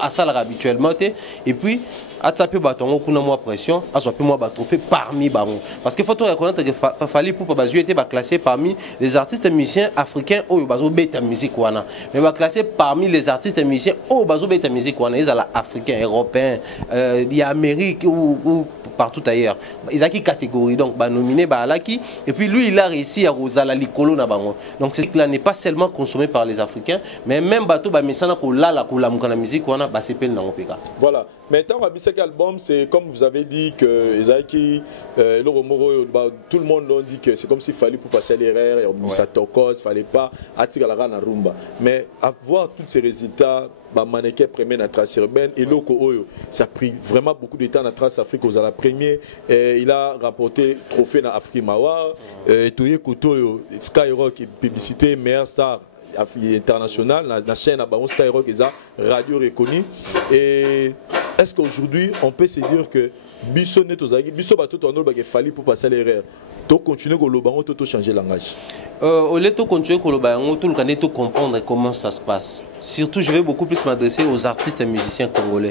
à salle habituellement et puis à taper bâton kuna moins pression à soit moins trophée parmi baron parce qu'il faut reconnaître que Fally Ipupa était classé parmi les artistes et musiciens africains au bazo beta musique wana mais classé parmi les artistes et musiciens au bazo beta musique wana ils sont africains européens il y a Amérique ou partout ailleurs ils ont qui catégorie donc nominé Alaki et puis lui il a réussi à Rosala Likolo na bango donc c'est là n'est pas seulement consommé par les Africains mais même bateau misana ko la mukana musique wana c'est pel na opéra. Voilà, maintenant cet album c'est comme vous avez dit que Ezaki tout le monde a dit que c'est comme s'il fallait pour passer l'erreur et ça tokos fallait pas attirer la rana rumba mais avoir tous ces résultats mannequin premier na trace urbaine et loko oyo ça a pris vraiment beaucoup de temps na trace Afrique aux la première il a rapporté trophée na Afrique Mawa Toye Koto Skyrock publicité meilleure star internationale la chaîne à Baron Skyrock et radio reconnue. Et est-ce qu'aujourd'hui on peut se dire que biso netozaki biso bato to ndol ba Fally pour passer l'erreur to continuer ko lobango to changer langage au lieu de continuer ko lobango tout le monde to comprendre comment ça se passe. Surtout je vais beaucoup plus m'adresser aux artistes et musiciens congolais.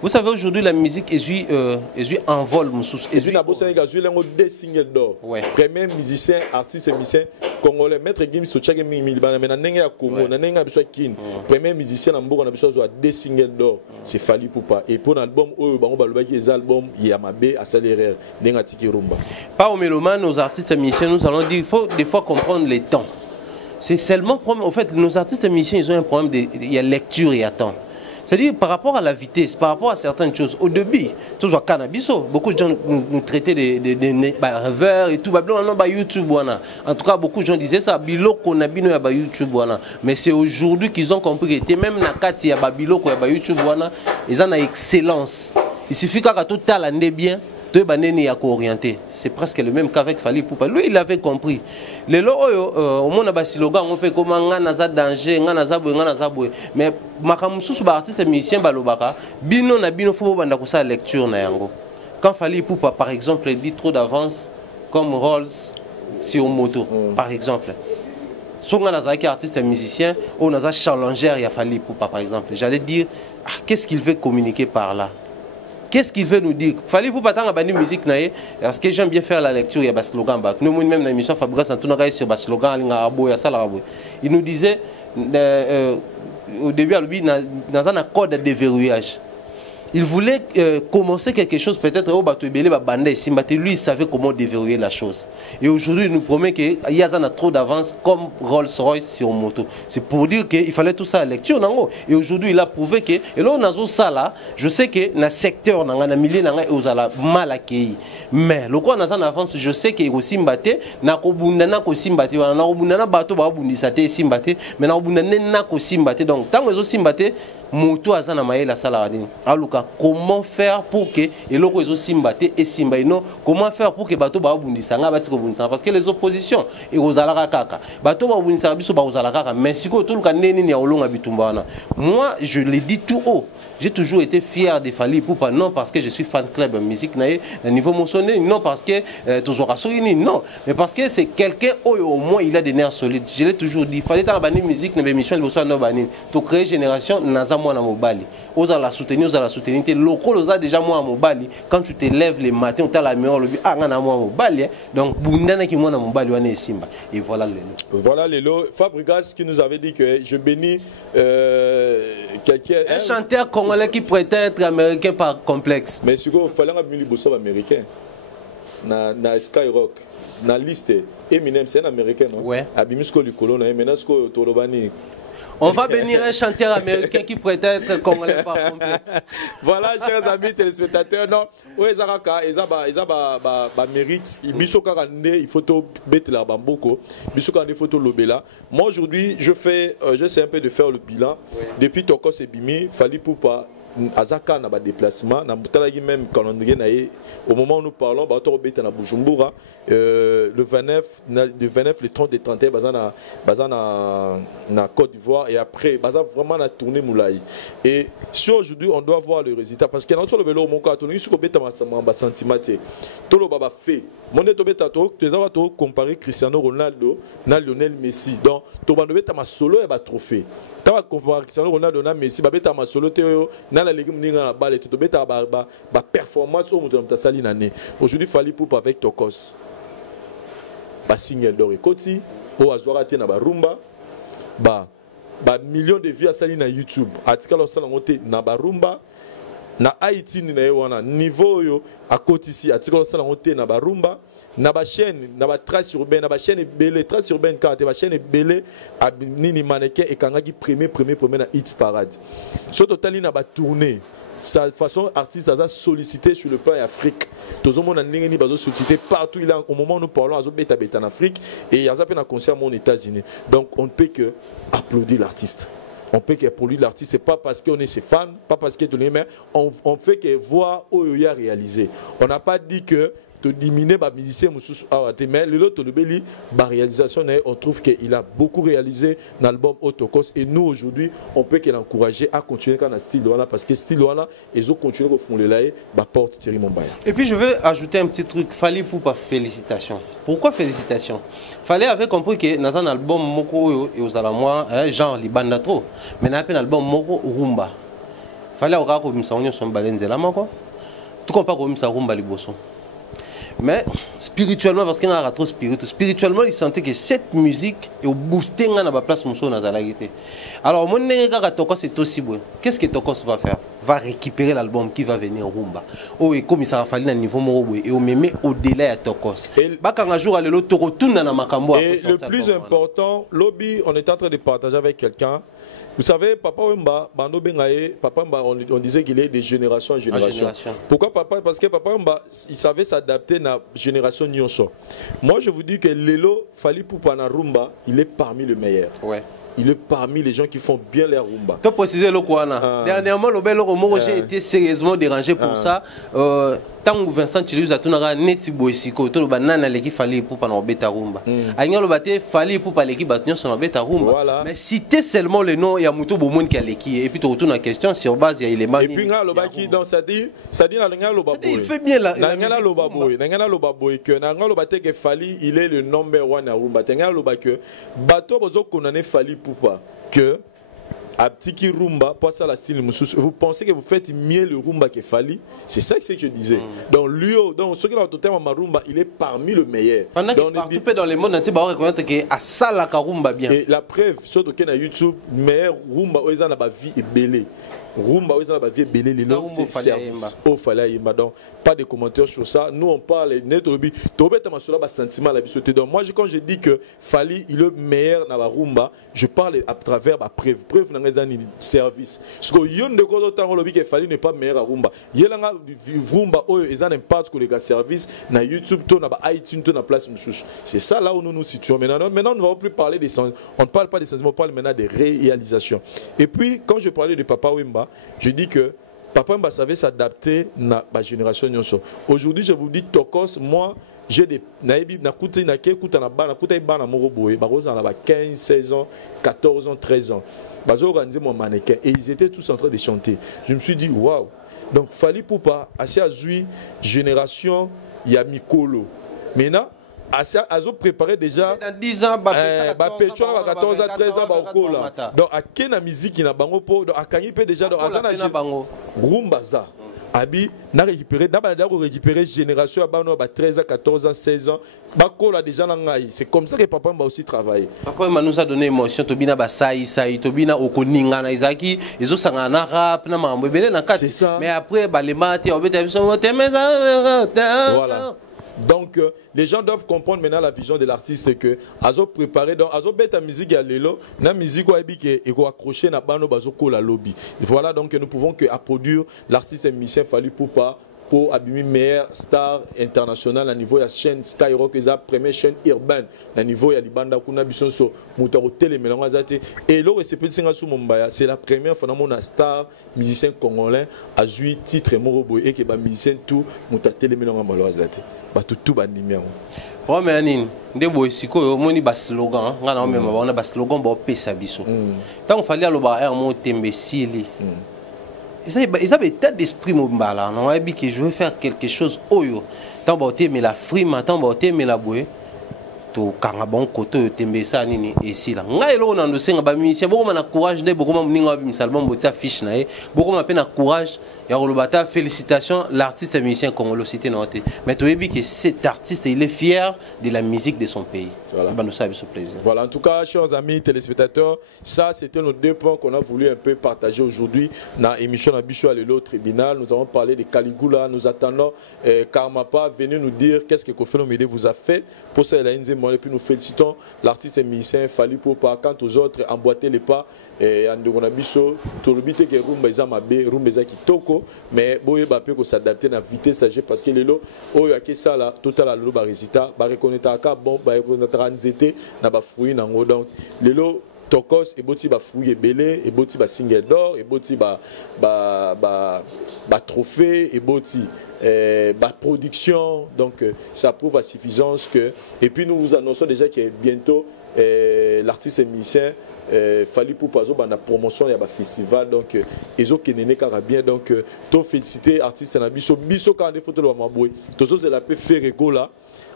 Vous savez aujourd'hui la musique est en vol musus et na bossa nga jouer lengo deux singles d'or. Premier musicien artiste et musicien congolais maître Gims Sochage Mimili bana na ndenge ya Congo na ndenge ya biso kin premier musicien na mboka na biso zo deux singles d'or c'est Fally Ipupa et pour l'album oyo bango balobaki les albums Yamabe à Salerère ndenge tiki rumba. Pas aux mélomanes aux artistes et musiciens nous allons dire il faut des fois comprendre les temps. C'est seulement en fait nos artistes et musiciens ils ont un problème il y a lecture et temps. C'est-à-dire par rapport à la vitesse, par rapport à certaines choses. Au début, tout ça cannabis, beaucoup de gens nous traitaient de rêveurs et tout. YouTube, en tout cas, beaucoup de gens disaient ça. YouTube, mais c'est aujourd'hui qu'ils ont compris que même Nakati y a Babilo y a YouTube, ils ont une excellence. Il suffit qu'à tout talent bien. C'est presque le même qu'avec Fally Ipupa. Lui, il avait compris. Les lots, au monde a slogan, on fait comment on a danger, on a mais makamusu artiste musicien balobaka, bino na bino faut banda ko sa lecture na yango. Quand Fally Ipupa par exemple dit trop d'avance comme Rolls sur moto par exemple. Si on a un artiste et musicien, on a un challenger, il y a Fally Ipupa par exemple. J'allais dire, qu'est-ce qu'il veut communiquer par là? Qu'est-ce qu'il veut nous dire? Fally Ipupa tant à musique naïe parce que j'aime bien faire la lecture, il y a des slogans. Nous même dans l'émission Fabrice Antoine sur des slogans, il nous disait au début dans un accord de déverrouillage. Il voulait commencer quelque chose peut-être au bateau belé bandé lui il savait comment déverrouiller la chose. Et aujourd'hui il nous promet qu'il y a trop d'avance comme Rolls-Royce sur moto. C'est pour dire qu'il fallait tout ça à la lecture nango. Et aujourd'hui il a prouvé que et là on a ça là, je sais que dans le secteur dans le milieu nanga mal accueilli. Mais le quoi dans en avance, je sais que aussi mbaté na ko bundana ko simbaté na ko bundana bateau ba bundisa te simbaté mais na ko bundana na ko simbaté donc tant que zo simbaté moto azana maye la sala radine aluka comment faire pour que eloko ezo simbate et simba non comment faire pour que bato ba bundisa nga batiko bundisa parce que les oppositions et ozalaka kaka bato ba bundisa biso ba ozalaka kaka mais siko toluka neni ni olonga bitumbana moi je le dis tout haut j'ai toujours été fier de Fally Ipupa non parce que je suis fan club musique na niveau monsonné non parce que toujours assorini non mais parce que c'est quelqu'un au moins il a des nerfs solides je l'ai toujours dit fallait ta bani musique na émission de bossa no bani to créer génération naza moi na mobali oza la soutenir te loko oza déjà moi à mobali quand tu te lèves le matin tu as la meilleure lobby ah ngana moi mobali donc bundana ki moi na mobali wana simba et voilà Lelo Fabregas qui nous avait dit que je bénis quelqu'un un chanteur congolais qui prétend être américain par complexe mais il fallait un mili bossa américain na Skyrock na liste Eminem c'est un américain non ouais abimisko likolo na maintenant ce que tolobani. On va bénir un chanteur américain qui prétend être congolais par complexe. Voilà, chers amis téléspectateurs, non, mérite. Il faut mettre la bamboko. Il faut lobela. Moi aujourd'hui, j'essaie un peu de faire le bilan. Depuis Toko Sebimi, Fally Ipupa Azaka n'a pas de déplacement. Même au moment où nous parlons, le 29, le 30 et 31, na Côte d'Ivoire et après, vraiment la tournée Moulay. Et si aujourd'hui on doit voir le résultat, parce que notre vélo, mon cas, on est sentiment. Tolo Baba fait. Mon comparer Cristiano Ronaldo na Lionel Messi. Donc, Tobandobeta ma solo et ma trophée. Tu vas comparer Cristiano Ronaldo na Messi, Babeta ma solo teo na la légume ninga na balle, Tobeta ba performance au monde de Sali nane. Aujourd'hui, Fally Ipupa avec Tokos. Ba single d'or et Koti, o azwara te na ba rumba, ba millions de vues à Sali na YouTube. Article au salon na ba rumba. Na Haïti ni na yewana niveau yo à côté ici article ça la monter na barumba na ba chaîne na ba trace urbaine na ba chaîne belé trace urbaine quand ba chaîne belé a nini mannequin et kanga qui premier na hit parade so total na ba tourner sa façon artiste a sollicité sur le plan Afrique tous les monde n'engeni bazo sollicité partout il a au moment où nous parlons azo beta en Afrique et il y a ça un concert aux États-Unis donc on ne peut que applaudir l'artiste. On peut que pour lui l'artiste, c'est pas parce qu'on est ses fans, pas parce qu'il est donné, mais on fait que voir où il a réalisé. On n'a pas dit que de diminuer les musiciens, mais l'autre la réalisation, on trouve qu'il a beaucoup réalisé dans l'album Otokos et nous aujourd'hui, on peut l'encourager à continuer dans le style parce que style ils ont continué à faire le porte Thierry Mombaya. Et puis je veux ajouter un petit truc, Fally Ipupa félicitations. Pourquoi félicitations? Fallait avait compris que dans un album moko et aux alamoi genre libanda trop, mais dans un album moko rumba. Fallait aura comme ça on son balenze là moko. Tout compare comme ça rumba liboso. Mais spirituellement, parce qu'il y a trop spirituellement, il sentait que cette musique est boostée dans la place où on a été. Alors, mon Tokos c'est aussi bon. Qu'est-ce que Tokos va faire? Va récupérer l'album qui va venir au Rumba. Oh, et comme il s'en fallait à niveau Morobo et au même au-delà de Tokos. Et le plus important, lobby, on est en train de partager avec quelqu'un. Vous savez, Papa Wemba, on disait qu'il est de génération en génération. Pourquoi Papa? Parce que Papa Wemba, il savait s'adapter à la génération Nyonso. Moi, je vous dis que Lelo Fally Ipupa na rumba, il est parmi les meilleurs. Ouais. Il est parmi les gens qui font bien les rumba. Tu peux préciser le quoi? Dernièrement, j'ai été sérieusement dérangé pour ça. Tant que Vincent Chilus a tout neti boisiko, tout le banana l'équipe Fally Ipupa na beta rumba. Aïnga le baté Fally Ipupa l'équipe battion sur beta rumba. Mais citer seulement le nom, il y a muto bomon qui a l'équipe et puis tu retournes la question sur base il y a éléments. Et puis nga le baki dans ça dit na nga lo baboy. Il fait bien la. Nga lo baboy, nga lo baboy que nga lo baté que Fally il est le number 1 na rumba. Nga lo baki bato bozo konane Fally Ipupa que à Tiki Rumba, pas ça la style Moussous. Vous pensez que vous faites mieux le Rumba que Fally? C'est ça que je disais. Donc lui, donc ce qui est totalement Rumba, il est parmi le meilleur. Pendant qu'il participe dans le monde entier, on reconnaître que à ça la Rumba bien. Et la preuve, surtout qu'il y a YouTube, meilleur Rumba, ils ont la vie est belée. rumba oui ça va vie belé les lots c'est service au fallait donc pas de commentaires sur ça. Nous on parle net au but tobeta masula ba sentiment la bisoté. Donc moi quand je dis que Fally il est le meilleur na ba rumba, je parle à travers ba preuve na ngezani service. Ce que yon de ko temps lobi que Fally n'est pas meilleur à rumba. Yelanga rumba oyo ezan impact que les gars service na YouTube to na ba iTunes to na place moussous. C'est ça là où nous nous situons maintenant. Maintenant nous ne va plus parler des on ne parle pas des sentiments, on parle maintenant des réalisations. Et puis quand je parlais de Papa Wemba, je dis que Papa Wemba savait s'adapter à la génération. Aujourd'hui, je vous dis, Tokos, moi, j'ai des naïbis, na 15, 16 ans, 14 ans, 13 ans. Ils ont organisé mon mannequin et ils étaient tous en train de chanter. Je me suis dit, waouh! Donc, Fally Poupa, assez azui, génération, il y a Mikolo. Maintenant, ils ont préparé déjà 10 ans, 14 ans, 13 ans, donc à quelle musique il y a donc à Kanipé déjà donc à Rumbaza Abi n'a récupéré d'abord récupérer génération à 13 ans, 14 ans, 16 ans bakola déjà nangai. C'est comme ça que papa m'a aussi travaillé. Papa m'a nous a donné émotion tobina basai sai tobina okoninga na izaki izo sanga na rap na mambo belé na kati mais après balema te obeta biso voilà. Donc, les gens doivent comprendre maintenant la vision de l'artiste que Azo préparé donc Azo bête la musique à l'élo, la musique ou et accroché na bano bazo la lobby. Voilà donc que nous pouvons que à produire l'artiste et musicien Fally Poupa pour abîmer meilleure star international à niveau de la chaîne Skyrock et la première chaîne urbaine à niveau de la banda kuna bisonso mutaro télé melangazate et là c'est petit singa sous Mombaya c'est la première fois dans mon star musicien congolais a joué titre Morobo et que ba musicien tout mutaro télé melangazate ba tout ba numéro oh mais anine ndebo siko moni ba slogan ngana même ba on a ba slogan ba pesa biso tant fallait aloba er mo tembesili. Ils avaient tête d'esprit mombala. On a dit que je veux faire quelque chose. Oyo, tant que mais la frime, tant que mais la bouée. To karabon koto tembesa nini ici là. Ngai lo na ndosenga ba musicien beaucoup na courage de beaucoup mninga ba album bota fiche na beaucoup ma peine courage ya rolobata félicitations l'artiste et musicien congolais cité na hote. Mais to yebi que cet artiste il est fier de la musique de son pays. Voilà. Bah nous ça avec ce plaisir. Voilà en tout cas chers amis téléspectateurs, ça c'était nos deux points qu'on a voulu un peu partager aujourd'hui dans émission na Bicho à l'autre tribunal. Nous avons parlé de Caligula, nous attendons Karmapa venez nous dire qu'est-ce que Koffi Olomide vous a fait pour ça la et puis nous félicitons l'artiste et musicien Fally Poupa. Quant aux autres, emboîter les pas et Andogonabiso, tout le but est que Rumba Zamabe, Rumba Kitoko, mais Boye Bapé ko s'adapter à la vitesse parce que les lots, Oyo Akesa là, total à l'eau résultat, ba reconnaître à bon, ba reconnaître à nzete, na ba fruit nango donc les lots. Tokos et boti ba fouille belé et boti ba single d'or et boti ba trophée et boti ba production donc ça prouve à suffisance que et puis nous vous annonçons déjà que bientôt l'artiste et musicien Fally Poupa zo bana promotion ya ba festival donc ezo kenene kara bien donc to féliciter artiste na biso quand des photos de maboué tozo c'est la pe faire là.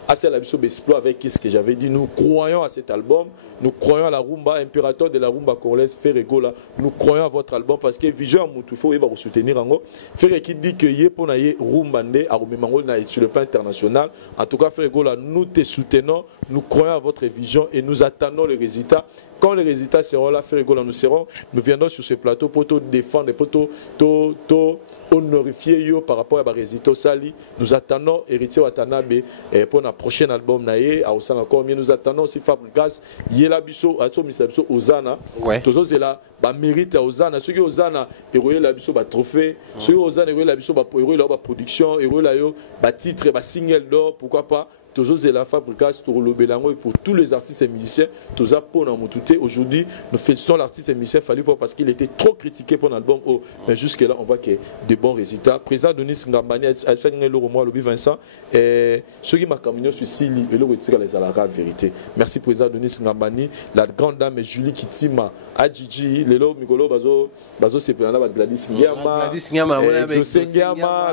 assez la biso exploit avec ce que j'avais dit. Nous croyons à cet album, nous croyons à la rumba, impérateur de la rumba congolaise, Ferrego là. Nous croyons à votre album parce que Vision Moutouffo il va vous soutenir en gros. Ferrego qui dit que yé pour naïe rumbande à Rumemango sur le plan international. En tout cas Ferrego là, nous te soutenons, nous croyons à votre vision et nous attendons les résultats. Quand les résultats seront là, Ferrego là, nous viendrons sur ce plateau pour te défendre, pour te honorifier yo par rapport à la résultat sali. Nous attendons héritier Watanabe pour notre prochain album naïe à Osana encore mieux. Nous attendons aussi Fabrikas Yela Biso à Mr Biso Ozana. Tous c'est là ba mérite à Ozana. Ceux qui Ozana héroïe la Biso ba trophée, ceux qui Ozana héroïe la Biso ba héroïe la production, héroïe la yo ba titre ba single d'or, pourquoi pas. Toujours c'est la Fabrikas pour le Belango et pour tous les artistes et musiciens. Tous pour nous touter. Aujourd'hui, nous félicitons l'artiste et musicien Fally Poupa parce qu'il était trop critiqué pour l'album. Oh, mais jusque là, on voit qu'il y a de bons résultats. Président Denis Ngambani a fait le roman Lobby Vincent et ceux qui m'ont caminé sur Sili et le retire les alara vérité. Merci président Denis Ngambani, la grande dame Julie Kitima, Adjiji, Lelo Mikolo Bazo c'est plein là Gladys Ngama, en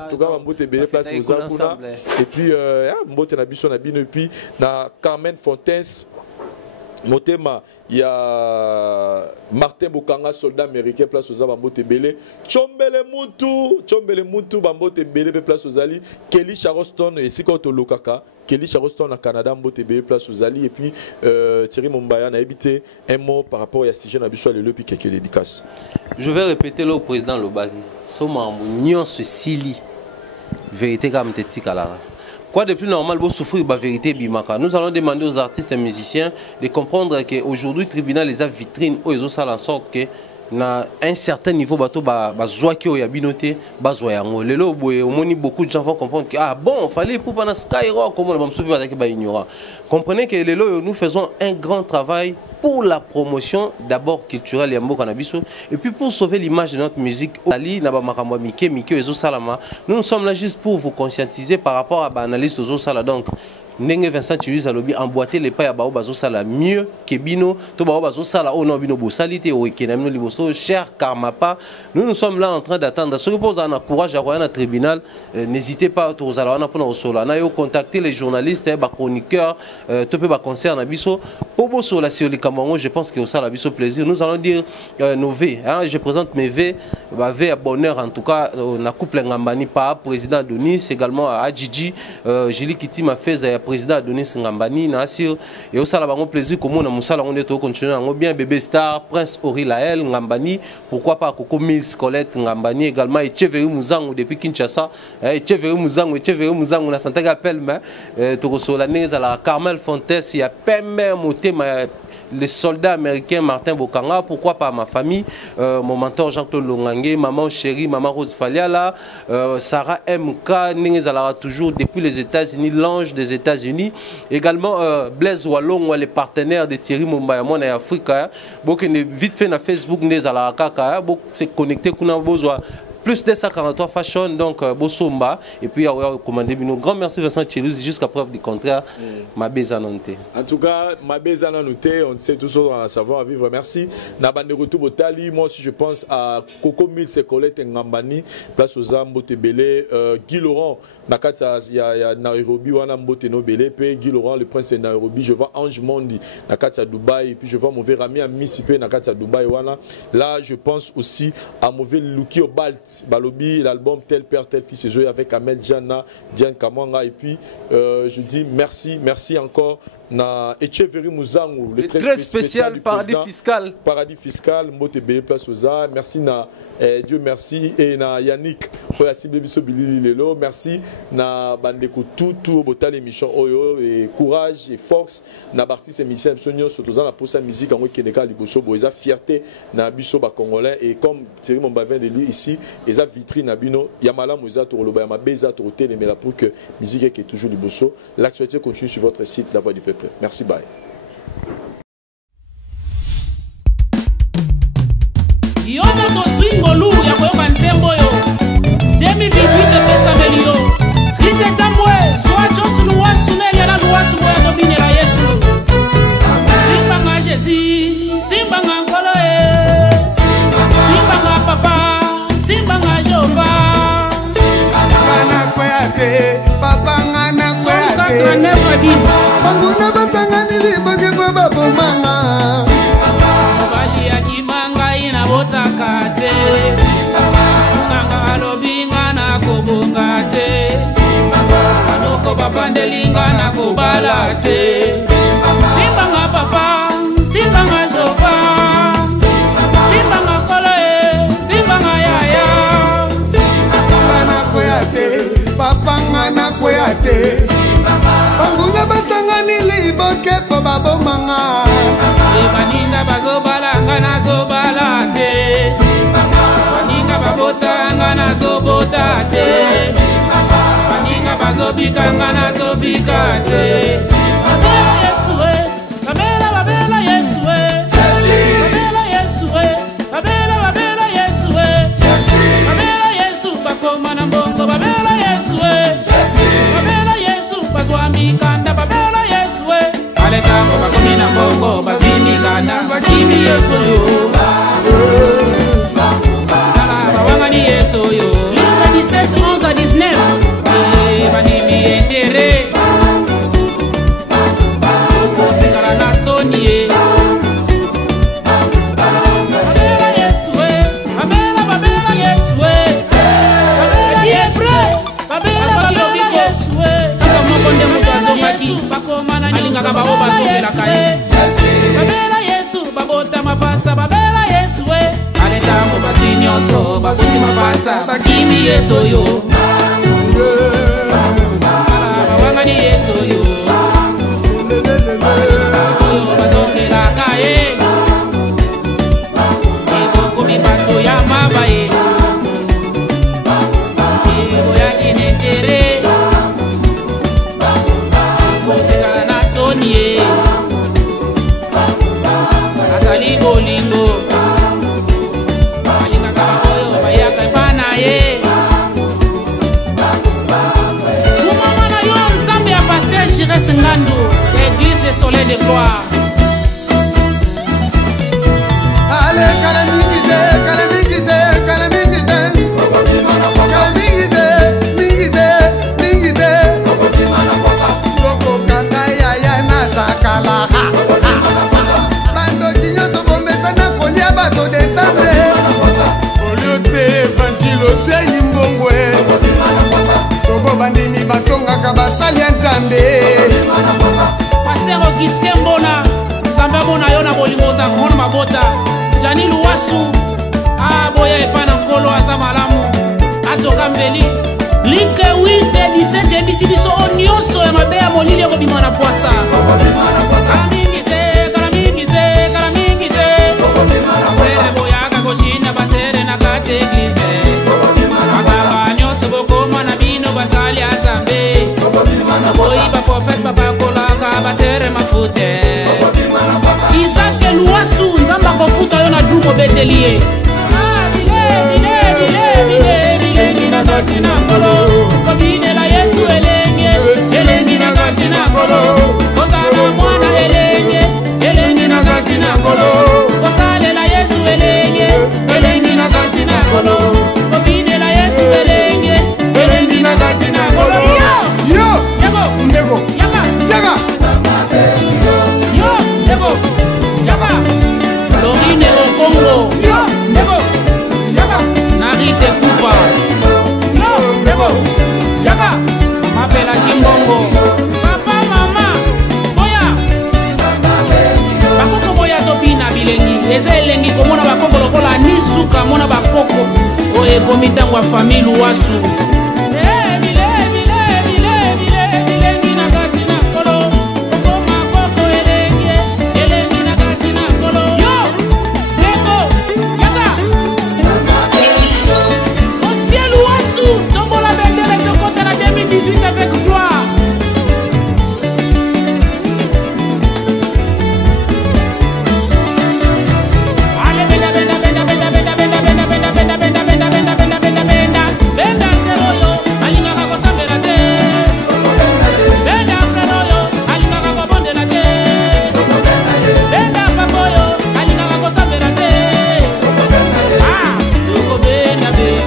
tout cas on peut belle place aux Akuna et puis Mbote Nabiso et puis na Carmen Fontaine Motema, il y a Martin Bokanga, soldat américain, place aux Bambote Belé. Chombele Moutou, Bambote Belé, place aux Ali. Kelly Charleston, et si quand on Lokaka, Kelly Charleston au Canada, Bambote Belé, place aux Ali. Et puis Thierry Mombaya a habité un mot par rapport à Sigène Abissoa le puis quelques dédicaces. Je vais répéter le président Lobagi. Sommes Nyon Sili. Vérité comme Tetikalara. Quoi de plus normal pour souffrir de la vérité bimaka. Nous allons demander aux artistes et musiciens de comprendre qu'aujourd'hui le tribunal les a vitrines où ils ont ça en sorte que na un certain niveau bateau bazwa ki oya binoté bazwa yango lelo boye omoni beaucoup de gens vont comprendre que ah bon fallait pour pendant Skyrock comment on souffrir avec ba ignorant. Comprenez que lelo nous faisons un grand travail pour la promotion d'abord culturelle yambo cannabis et puis pour sauver l'image de notre musique ali na ba makambo mike ezo salama. Nous sommes là juste pour vous conscientiser par rapport à l'analyse de Zosala. Donc Nenge Vincent Chiluza lobi emboîter les pas à bao bazo sala mieux que bino to bao bazo sala o no bino bosalite o kenamno liboso cher karmapa. Nous sommes là en train d'attendre ce que vous en courage à royana tribunal. N'hésitez pas to zala wana pona osola na yo contacter les journalistes ba chroniqueurs to pe ba concert na biso pobo sur la Sioli Kamango. Je pense que au sala biso plaisir. Nous allons dire nos V hein, je présente mes V ba V à bonheur en tout cas na couple Ngambani pa président Donis également à Adjiji Jili Kiti m'a fait président Adonis Ngambani Nassir et au sala bango plaisir comme on a musala on est tout continuer on bien bébé star Prince Ori Lael Ngambani pourquoi pas Coco Mills Colette Ngambani également et Cheveri Muzango depuis Kinshasa et Cheveri Muzango na santa appel mais to sola neza la Carmel Fontes il y a Pembe Motema les soldats américains Martin Bokanga, pourquoi pas ma famille, mon mentor Jean-Claude Longangue, maman chérie, maman Rose Faliala, Sarah MK, Ningezala toujours depuis les États-Unis, l'ange des États-Unis, également Blaise Wallon, les partenaires de Thierry Mombaya, moi en Afrique, beaucoup vite fait na Facebook, Ningezala Kaka, beaucoup c'est connecté, qu'on a besoin. Plus de 143 fashion, donc Bosomba. Et puis, il y a recommandé. Grand merci Vincent Chilouz, jusqu'à preuve du contraire, ma bézanante. En tout cas, ma bézanante, on sait tout ça dans savoir vivre. Merci. Nabande Retour Botali, moi aussi je pense à Coco Mills et Colette Ngambani, place aux Ambo Tebele, Guy Laurent, Nakata, il y a Nairobi, Wana Mbote Nobele, puis Guy Laurent, le prince de Nairobi, je vois Ange Mondi, Nakata Dubaï, et puis je vois mauvais Rami à Mississippi, Nakata Dubaï, Wana. Là, je pense aussi à mauvais Luki Obalt. Balobi, l'album Tel Père, Tel Fils et joué avec Amel Djana, Diane Kamanga. Et puis, je dis merci encore. Na Echeveri Muzangu, le très spécial paradis fiscal. Paradis fiscal, Motebe Place Oza. Merci na Dieu merci et na Yannick pour la cible biso bilili lelo. Merci na bandeko tout botal émission Oyo et courage et force na partie émission Sonyo Sotoza na posa musique en Keneka liboso boza fierté na biso ba congolais et comme Thierry Mombavin de lire ici et ça vitrine na bino Yamala Moza to loba ma beza to télé mais là pour que musique est toujours liboso. L'actualité continue sur votre site La Voix du Peuple. Merci, bye. Yo moto swingo lu ya koyoka nsembo yo 2018 pesa melio Rite tambwe soa Josu luwa suneli ala luwa sumo ya dobine la Yesu Simba nga Jésus Simba nga nkolo Simba nga papa Simba nga Jehova Simba nga kweyate papa nga na kweyate Banguna basangani liboke baba bomanga Obali ya kimanga ina botakate Nganga alobinga na kobongate Anoko bapandelinga na kobalate Simba nga papa Simba nga Jehova Simba nga koloe Simba nga yaya Simba na kweyate papa nga na kweyate Banguna basangani liboke baba bomanga Baninga bazobalanga na zobalate Baninga babotanga na zobotate Baninga bazobikanga na zobikate Babela Yesu babela Yesu Babela Yesu babela Yesu Babela Yesu bakoma na mbongo babela Yesu Babela Yesu bazwami kanda babela Yesu Alekako bakomi na mbongo bazwimi kanda kimi Yesu yo Bawangani Yesu yo Luka 17, 11 à 19 Banimi enterré Okotikala na sonie bakomana alingaka bao bazongelaka ye babela yesu babota mapasa babela yesu we aletango bati nyonso baboti mapasa bakimi yesu oyo babangani yesu oyo oyo bazongelaka ye ekokomi bato ya maba ye eboyaki netere kotekala na soni ye azali bolingo alingaka baoyo bayaka epa na ye kumama na yo nzambe ya paster Jires Ngandu église des soleils de gloire. Allez, calamité, calamité, calamité, calamité, mingité, mingité, Toko Kandaya Yana Sakala, Bando Kinyo Sokomesa na kolia bato décembre, Oliote Evangelio te Yimbongwe, Toko Bandini Batonga Kabasali Nzambe, Pasteur Augustin Mbona, Zamba Mbona yo na bolingo za kona mabota. Jani Luwasu aboya epana nkolo aza malamu atoka mbeli like 8-17 ebisi biso nyonso ya mabe ya molili ekobima na poasa kala mingi te kala mingi te kala mingi te frere boyaka koshinda basere na kati eglize bakaba nyonso bokoma na bino basali ya Nzambe boyi baprofete babakolaka basere mafute Isaac Luwasu nzamba kofuta yo na dumo betelie bilengi na kati na nkolo kobinela Yesu elengi na kati na nkolo kozala mwana elengi na kati na nkolo kosalela Yesu elengi na kati na nkolo kobinela Yesu elengi na kati na nkolo yo ndeko yaga yo ndeko yaga Florine Okongo ndeko yaga Narite Kupa ndeko yaga Mapela Jimbongo papa mama boya bakoko boya topina bilengi eza elengi komona bakoko lokola nisuka mona bakoko oyo ekomi ntango ya famille Luwasu avec gloire. Allez, benda, benda, benda, benda, benda, benda, benda, benda, benda, benda, benda, benda, benda, benda, benda, seroyo, alingaka kosambela te. Benda, freroyo, alingaka kobondela te. Benda, papoyo, alingaka kosambela te. Ah, tuko benda, benda.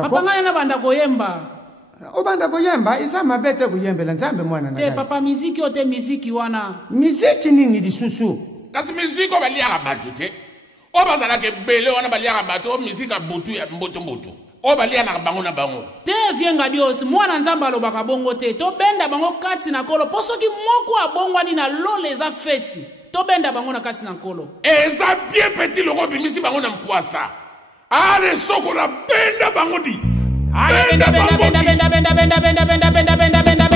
Papa ngana banda koyemba. Obanda koyemba isa mabete kuyembela Nzambe mwana na. Te papa muziki ote muziki wana. Muziki nini disusu? Kasi muziki obaliaka batu te. Obazala ke bele wana baliaka batu muziki butu ya mboto. Obalia na bango na bango. Te vienga Dios mwana Nzambe alobaka bongo te. To benda bango kati na kolo poso ki moko abongwa ni na lole za feti. To benda bango na kati na kolo. Eza bien petit loko bimisi bango na mkwasa. Ale soko na benda bango di. Benda benda benda benda benda benda benda benda benda benda benda